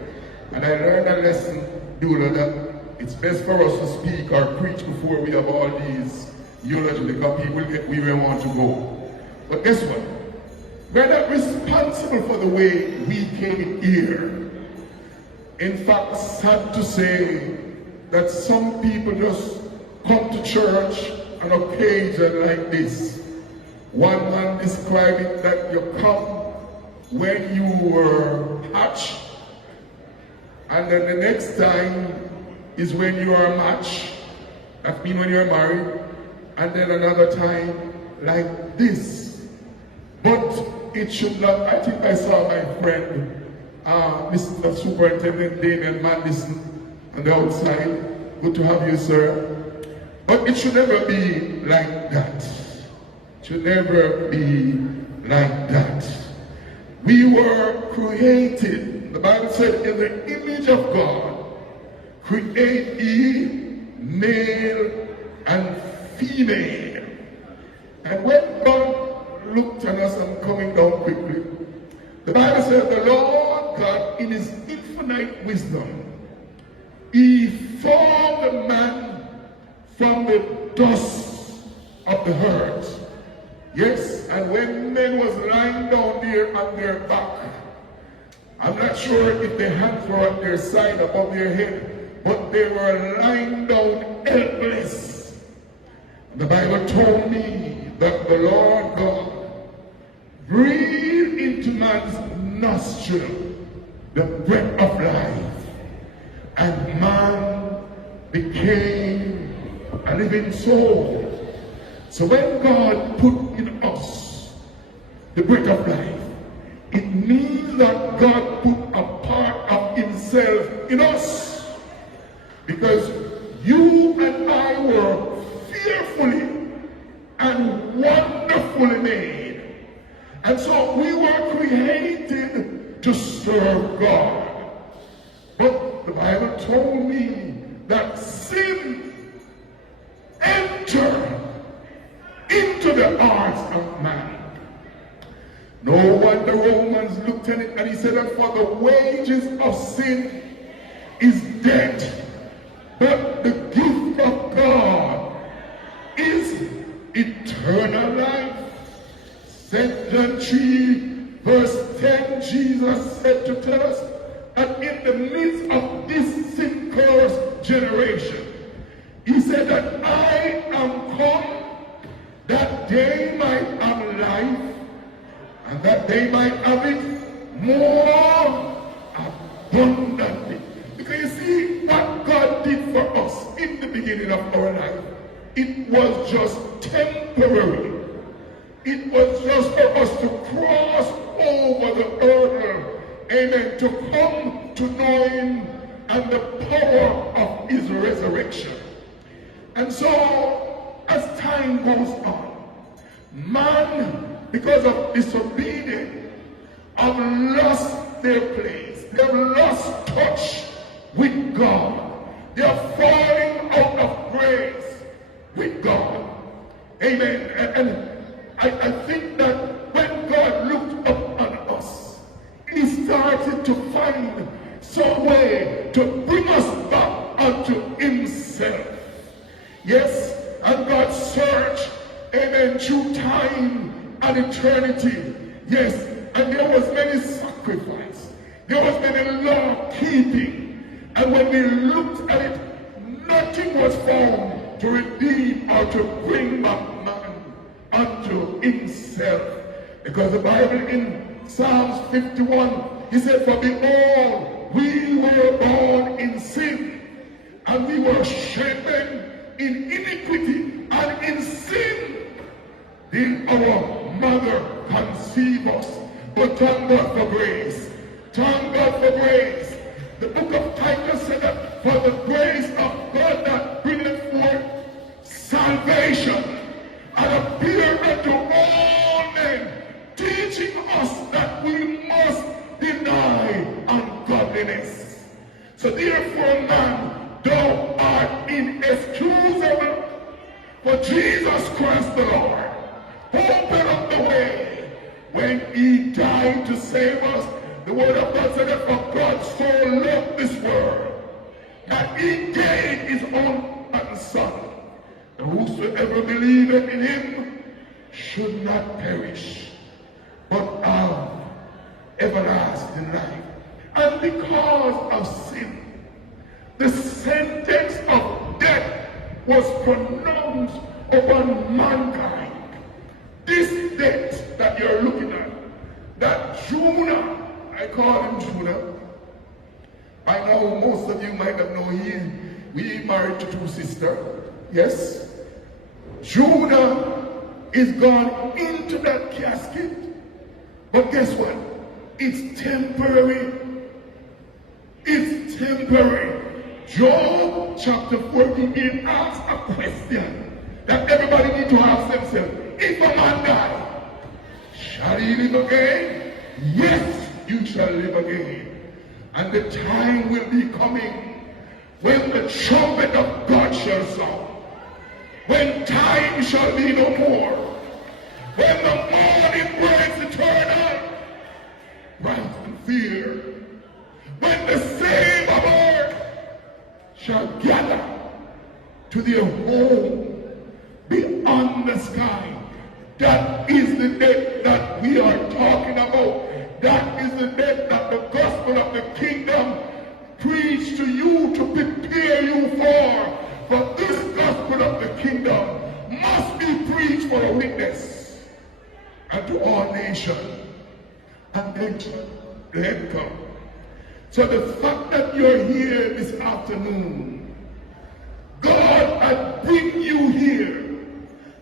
And I learned a lesson, Beulah, that it's best for us to speak or preach before we have all these eulogy, because people get where we want to go. But guess what? We're not responsible for the way we came here. In fact, sad to say that some people just come to church on occasion like this. One man described it that you come when you were hatched, and then the next time is when you are matched. That means when you're married. and then another time like this. But it should not. I think I saw my friend, Mr. Superintendent Damian Mandison, on the outside. Good to have you, sir. But it should never be like that. It should never be like that. We were created, the Bible said, in the image of God. Create ye male and female. And when God looked at us, I'm coming down quickly, the Bible said the Lord God in his infinite wisdom, he formed a man from the dust of the earth. Yes, and when men was lying down there on their back, I'm not sure if their hands were at their side above their head, but they were lying down helpless. The Bible told me that the Lord God breathed into man's nostril the breath of life, and man became a living soul. So when God put in us the breath of life, it means that God put a part of himself in us. Because you and I were fearfully and wonderfully made. And so we were created to serve God. But the Bible told me that sin entered into the hearts of man. No wonder Romans looked at it and he said that for the wages of sin is death, but the gift of God is eternal life. St. John 3 verse 10, Jesus said to tell us that in the midst of this sin-cursed generation, he said that I am come that they might have life, and that they might have it more abundantly. Because you see, what God did for us in the beginning of our life, it was just temporary. It was just for us to cross over the hurdle, amen, to come to know him and the power of his resurrection. And so, as time goes on, man, because of disobedience, have lost their place. They have lost touch with God. They are falling out of grace with God. Amen. And I think that when God looked up on us, he started to find some way to bring us back unto himself. Yes, and God searched, amen, through time and eternity. Yes, and there was many sacrifice. There was many law keeping. And when we looked at it, nothing was found to redeem or to bring back man unto himself. Because the Bible in Psalms 51, he said, for behold, we were born in sin, and we were shapen in iniquity, and in sin did our mother conceive us. But thank God for grace. Thank God for grace. The book of Titus said that for the grace of God that bringeth forth salvation and appear unto all men, teaching us that we must deny ungodliness. So therefore, man, thou art inexcusable, for Jesus Christ the Lord opened up the way when he died to save us. The word of God said that for God so loved this world that he gave his own son, and whosoever believeth in him should not perish, but have everlasting life. And because of sin, the sentence of death was pronounced upon mankind. This death that you're looking at, that Jonah, I call him Jonah. By now, most of you might have known he married to two sisters. Yes? Jonah is gone into that casket. But guess what? It's temporary. It's temporary. Job chapter 14 asks a question that everybody needs to ask themselves. If a man die, shall he live again? Yes, you shall live again. And the time will be coming when the trumpet of God shall sound. When time shall be no more. When the morning breaks eternal. Wrath and fear. When the same of earth shall gather to their home beyond the sky. That is the death that we are talking about. That is the death that the gospel of the kingdom preached to you to prepare you for. But this gospel of the kingdom must be preached for a witness and to all nations. And then come. So the fact that you're here this afternoon, God had bring you here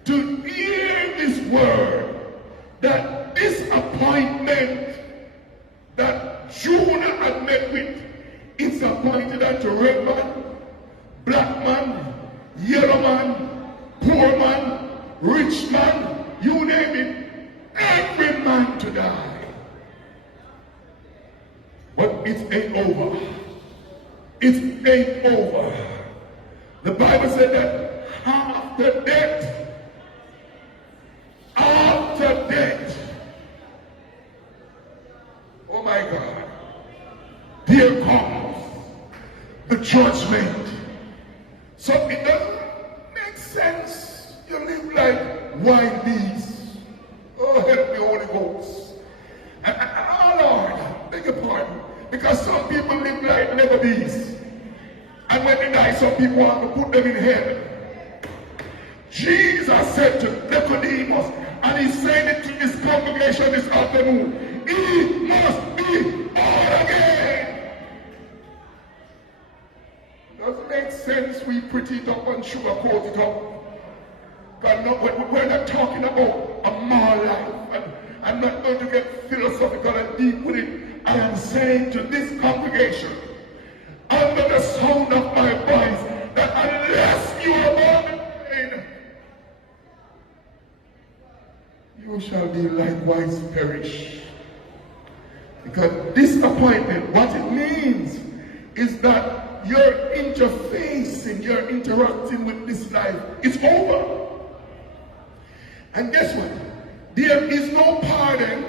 to hear this word, that this appointment that Jonah had met with, it's appointed unto red man, black man, yellow man, poor man, rich man, you name it, every man to die. But it ain't over. It ain't over. The Bible said that after death, oh my God, here comes the judgment. So it doesn't make sense. You live like wild beasts. Oh, help me, Holy Ghost. Oh Lord, beg your pardon. Because some people live like leather beasts. And when they die, some people want to put them in hell. Jesus said to Nicodemus, and he's saying it to this congregation this afternoon, he must be born again. Doesn't make sense we pretty it up and sugarcoat it up. God, no, we're not talking about a moral life. And I'm not going to get philosophical and deep with it. I am saying to this congregation, under the sound of my voice, that unless you are born again, you shall be likewise perish. Because this appointment, what it means is that your interfacing, your interacting with this life is over. And guess what? There is no pardon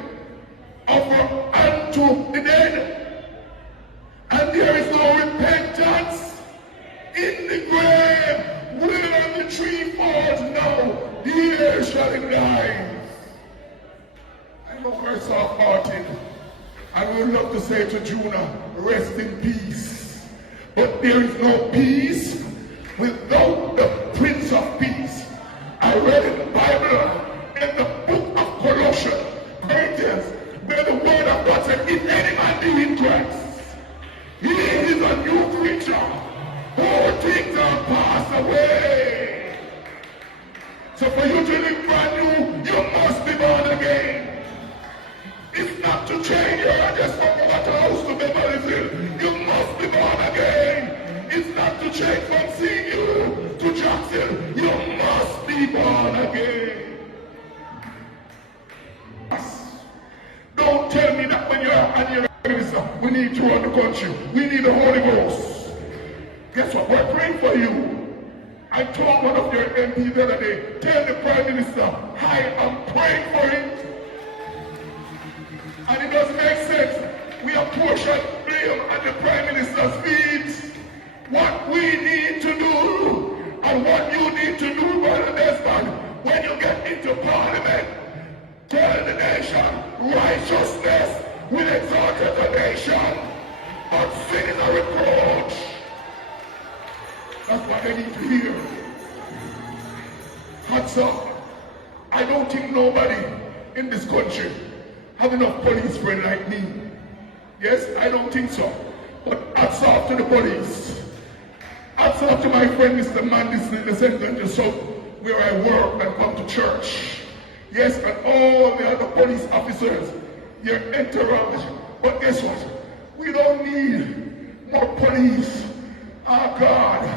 offered unto the dead. And there is no repentance in the grave. Where the tree falls now, there shall it lie. I know we're soft-hearted, and we would love to say to Jonah, rest in peace. But there is no peace without the Prince of Peace. I read in the Bible, in the book of Colossians, Corinthians, where the word of God said, if any man be in Christ, he is a new creature. All things are passed away. So for you to live brand new, you must be born again. It's not to change your address from Waterhouse to Beverlyville. You must be born again. It's not to change from CU to Jackson. You must be born again. Don't tell me that when you're on your minister, we need to run the country. We need the Holy Ghost. Guess what? We're praying for you. I told one of your MPs the other day, tell the Prime Minister, I am praying for him. And it doesn't make sense. We apportion blame at the Prime Minister's feet. What we need to do and what you need to do, Brother Desmond, when you get into Parliament, tell the nation righteousness will exalt the nation, but sin is a reproach. That's what they need to hear. Hats off. I don't think nobody in this country have enough police friends like me. Yes, I don't think so. But hats off to the police. Hats off to my friend Mr. Mandis in the center and the south. where I work and come to church. Yes, and all the other police officers, your entourage. But guess what? We don't need more police, our God,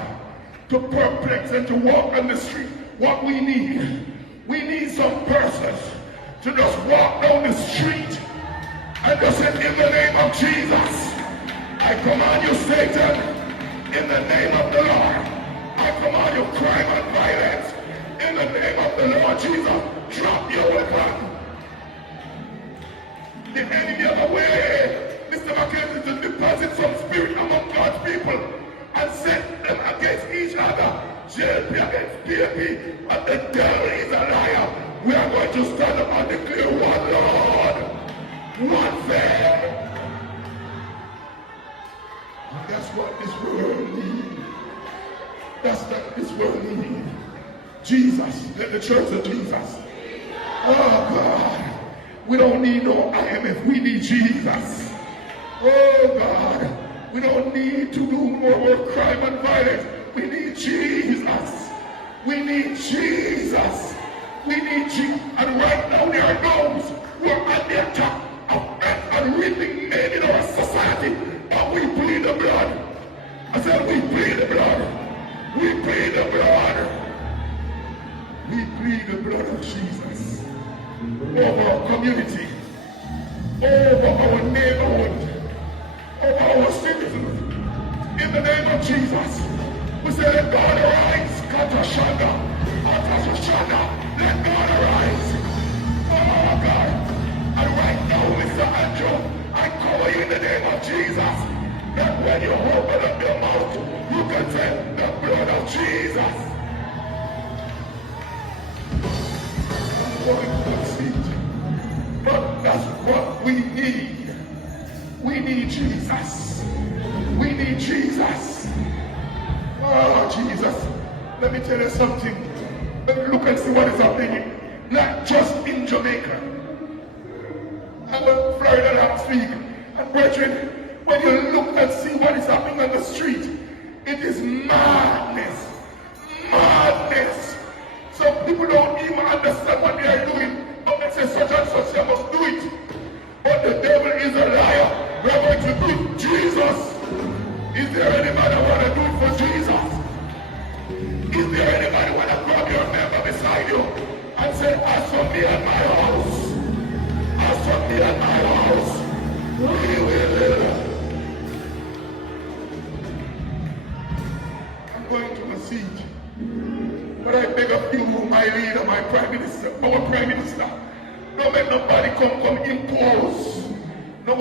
to perplex and to walk on the street. What we need some persons to just walk down the street and just say, in the name of Jesus, I command you, Satan, in the name of the Lord. I command you, crime and violence, in the name of the Lord Jesus. Drop your weapon. The enemy of the way, Mr. McKenzie, to deposit some spirit among God's people and set them against each other. JLP against PAP, but the devil is a liar. We are going to stand up and declare one Lord, one faith. And that's what this world needs. That's what this world needs. Jesus, let the church of Jesus. Oh God, we don't need no IMF, we need Jesus. Oh God, we don't need to do more crime and violence. We need Jesus. We need Jesus. We need Jesus. And right now there are those who are at the top of death and reaping made in our society. But we plead the blood. I said we plead the blood. We plead the blood. We plead the blood of Jesus over our community, over our neighborhood, over our citizens. In the name of Jesus, we say, let God arise. Katashanda, Atashanda, let God arise. Oh God. And right now, Mr. Andrew, I call you in the name of Jesus. That when you open up your mouth, you can say the blood of Jesus. I'm going to succeed. But that's what we need. We need Jesus. We need Jesus. Oh, Jesus. Let me tell you something. Look and see what is happening. Not just in Jamaica. I was in Florida last week. And brethren, when you look and see what is happening on the street, it is madness. Madness. Some people don't even understand what they are doing. But they say such and such, they must do it. But the devil is a liar. We are going to do Jesus. Is there anybody who want to do it for Jesus? Is there anybody who want to grab your member beside you and say, as for me and my house, as for me and my house, we will. I'm going to concede. But I beg of you, my leader, my prime minister, our prime minister, don't make nobody come impose no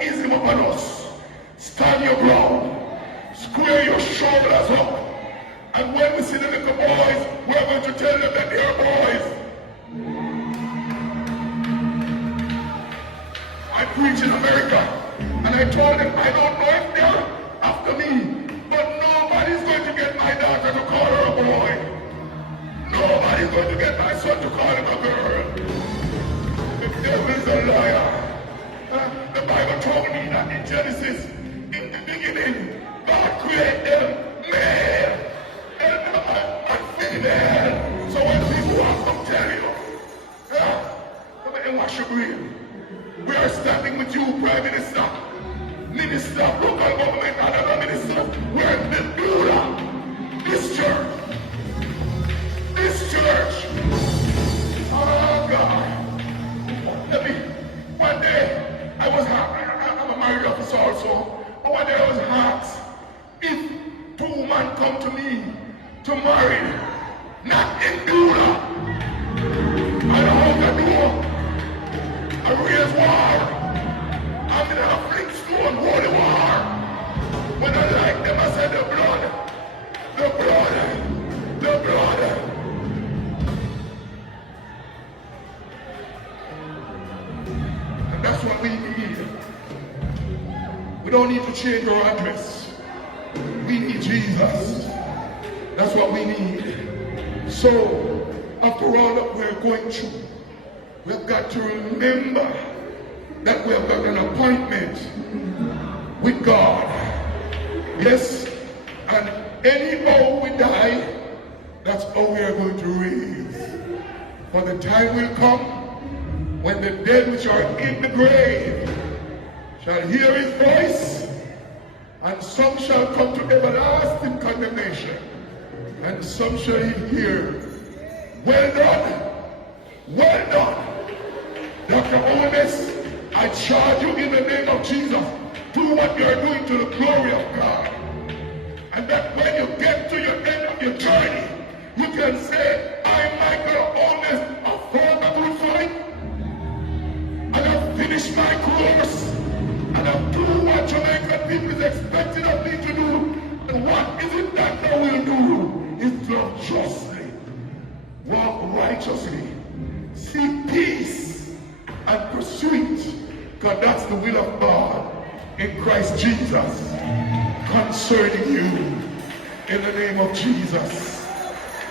ism upon us. Stand your ground. Square your shoulders up. And when we see the little boys, we're going to tell them that they are boys. I preach in America, and I told them, I don't know if they're after me, but nobody's going to get my daughter to call her a boy. Nobody's going to get my son to call him a girl. The devil is a liar. The Bible told me that in Genesis, in the beginning, God created them male and female. So when people want to tell you, come and wash your brain. We are standing with you, Prime Minister, Minister of Local Government, and other ministers. We're in the Buddha, this church. This church. Oh God. One day, I'm a married officer also, but one day I was asked if two men come to me to marry, not in Buddha. I don't hold the door. I raise war. I'm in a Flintstone holy war. When I like them, I said the blood, the blood, the blood. And that's what we need. We don't need to change our address. We need Jesus. That's what we need. So, after all that we're going through, we've got to remember that we've got an appointment with God. Yes, and anyhow we die, That's how we are going to raise. For the time will come when the dead which are in the grave shall hear his voice, and some shall come to everlasting condemnation, and some shall hear, well done, Dr. Oldest, I charge you in the name of Jesus, do what you are doing to the glory of God. And that when you get to your end of your journey, you can say, I, Michael Oldest, have fought a good fight, and I've finished my course, and I've done what Jamaican people is expecting of me to do. And what is it that I will do? Is to love justly, walk righteously, seek peace, and pursue it, because that's the will of God in Christ Jesus concerning you, in the name of Jesus,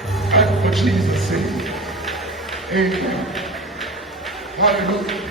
and for Jesus' sake. Amen. Hallelujah.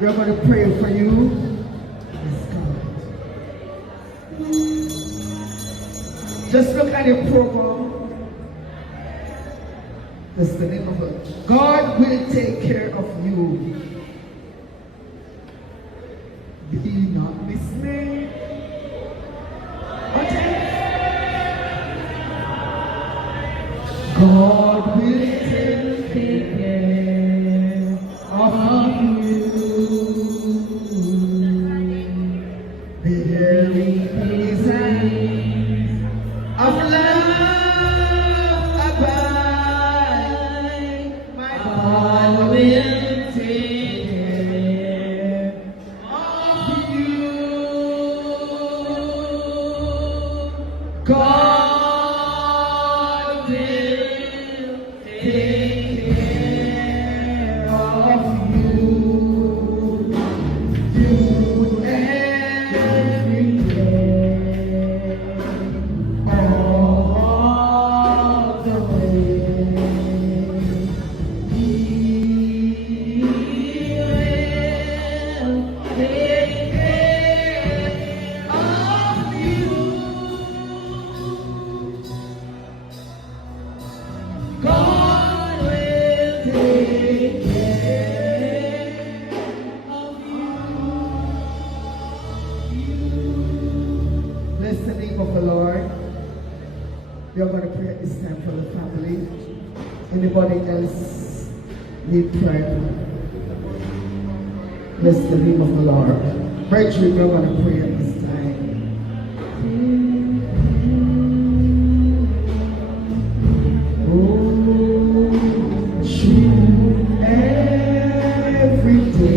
We're going to pray for you. Just look at your program. That's the name of it. God will take care of you. Be not dismayed. God will take care of you. We are going to pray at this time for the family. Anybody else need prayer? Bless the name of the Lord. Brethren, we are going to pray at this time. Oh, true every day.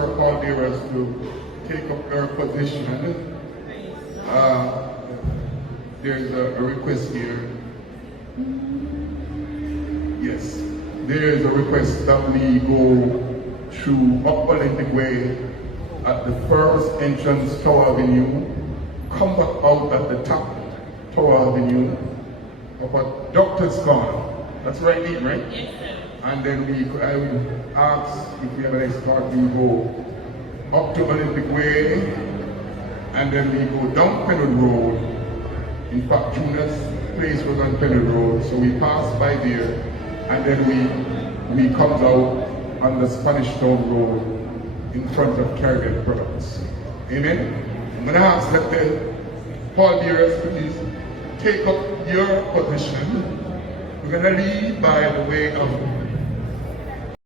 Pastor Paul Dearest to take up her position. There's a request here. Yes, there is a request that we go through up Olympic Way at the first entrance Tower Avenue, come back out at the top Tower Avenue, up at Doctor's Corner. That's right, Dean, right? Yes, sir. And then I would ask if we have an escort, we go up to Olympic Way, and then we go down Penwood Road. In fact, Junior's place was on Penwood Road, so we pass by there, and then we come out on the Spanish Town Road in front of Caribbean Products. Amen? I'm going to ask that the Paul Dearest please take up your position. We're going to lead by the way of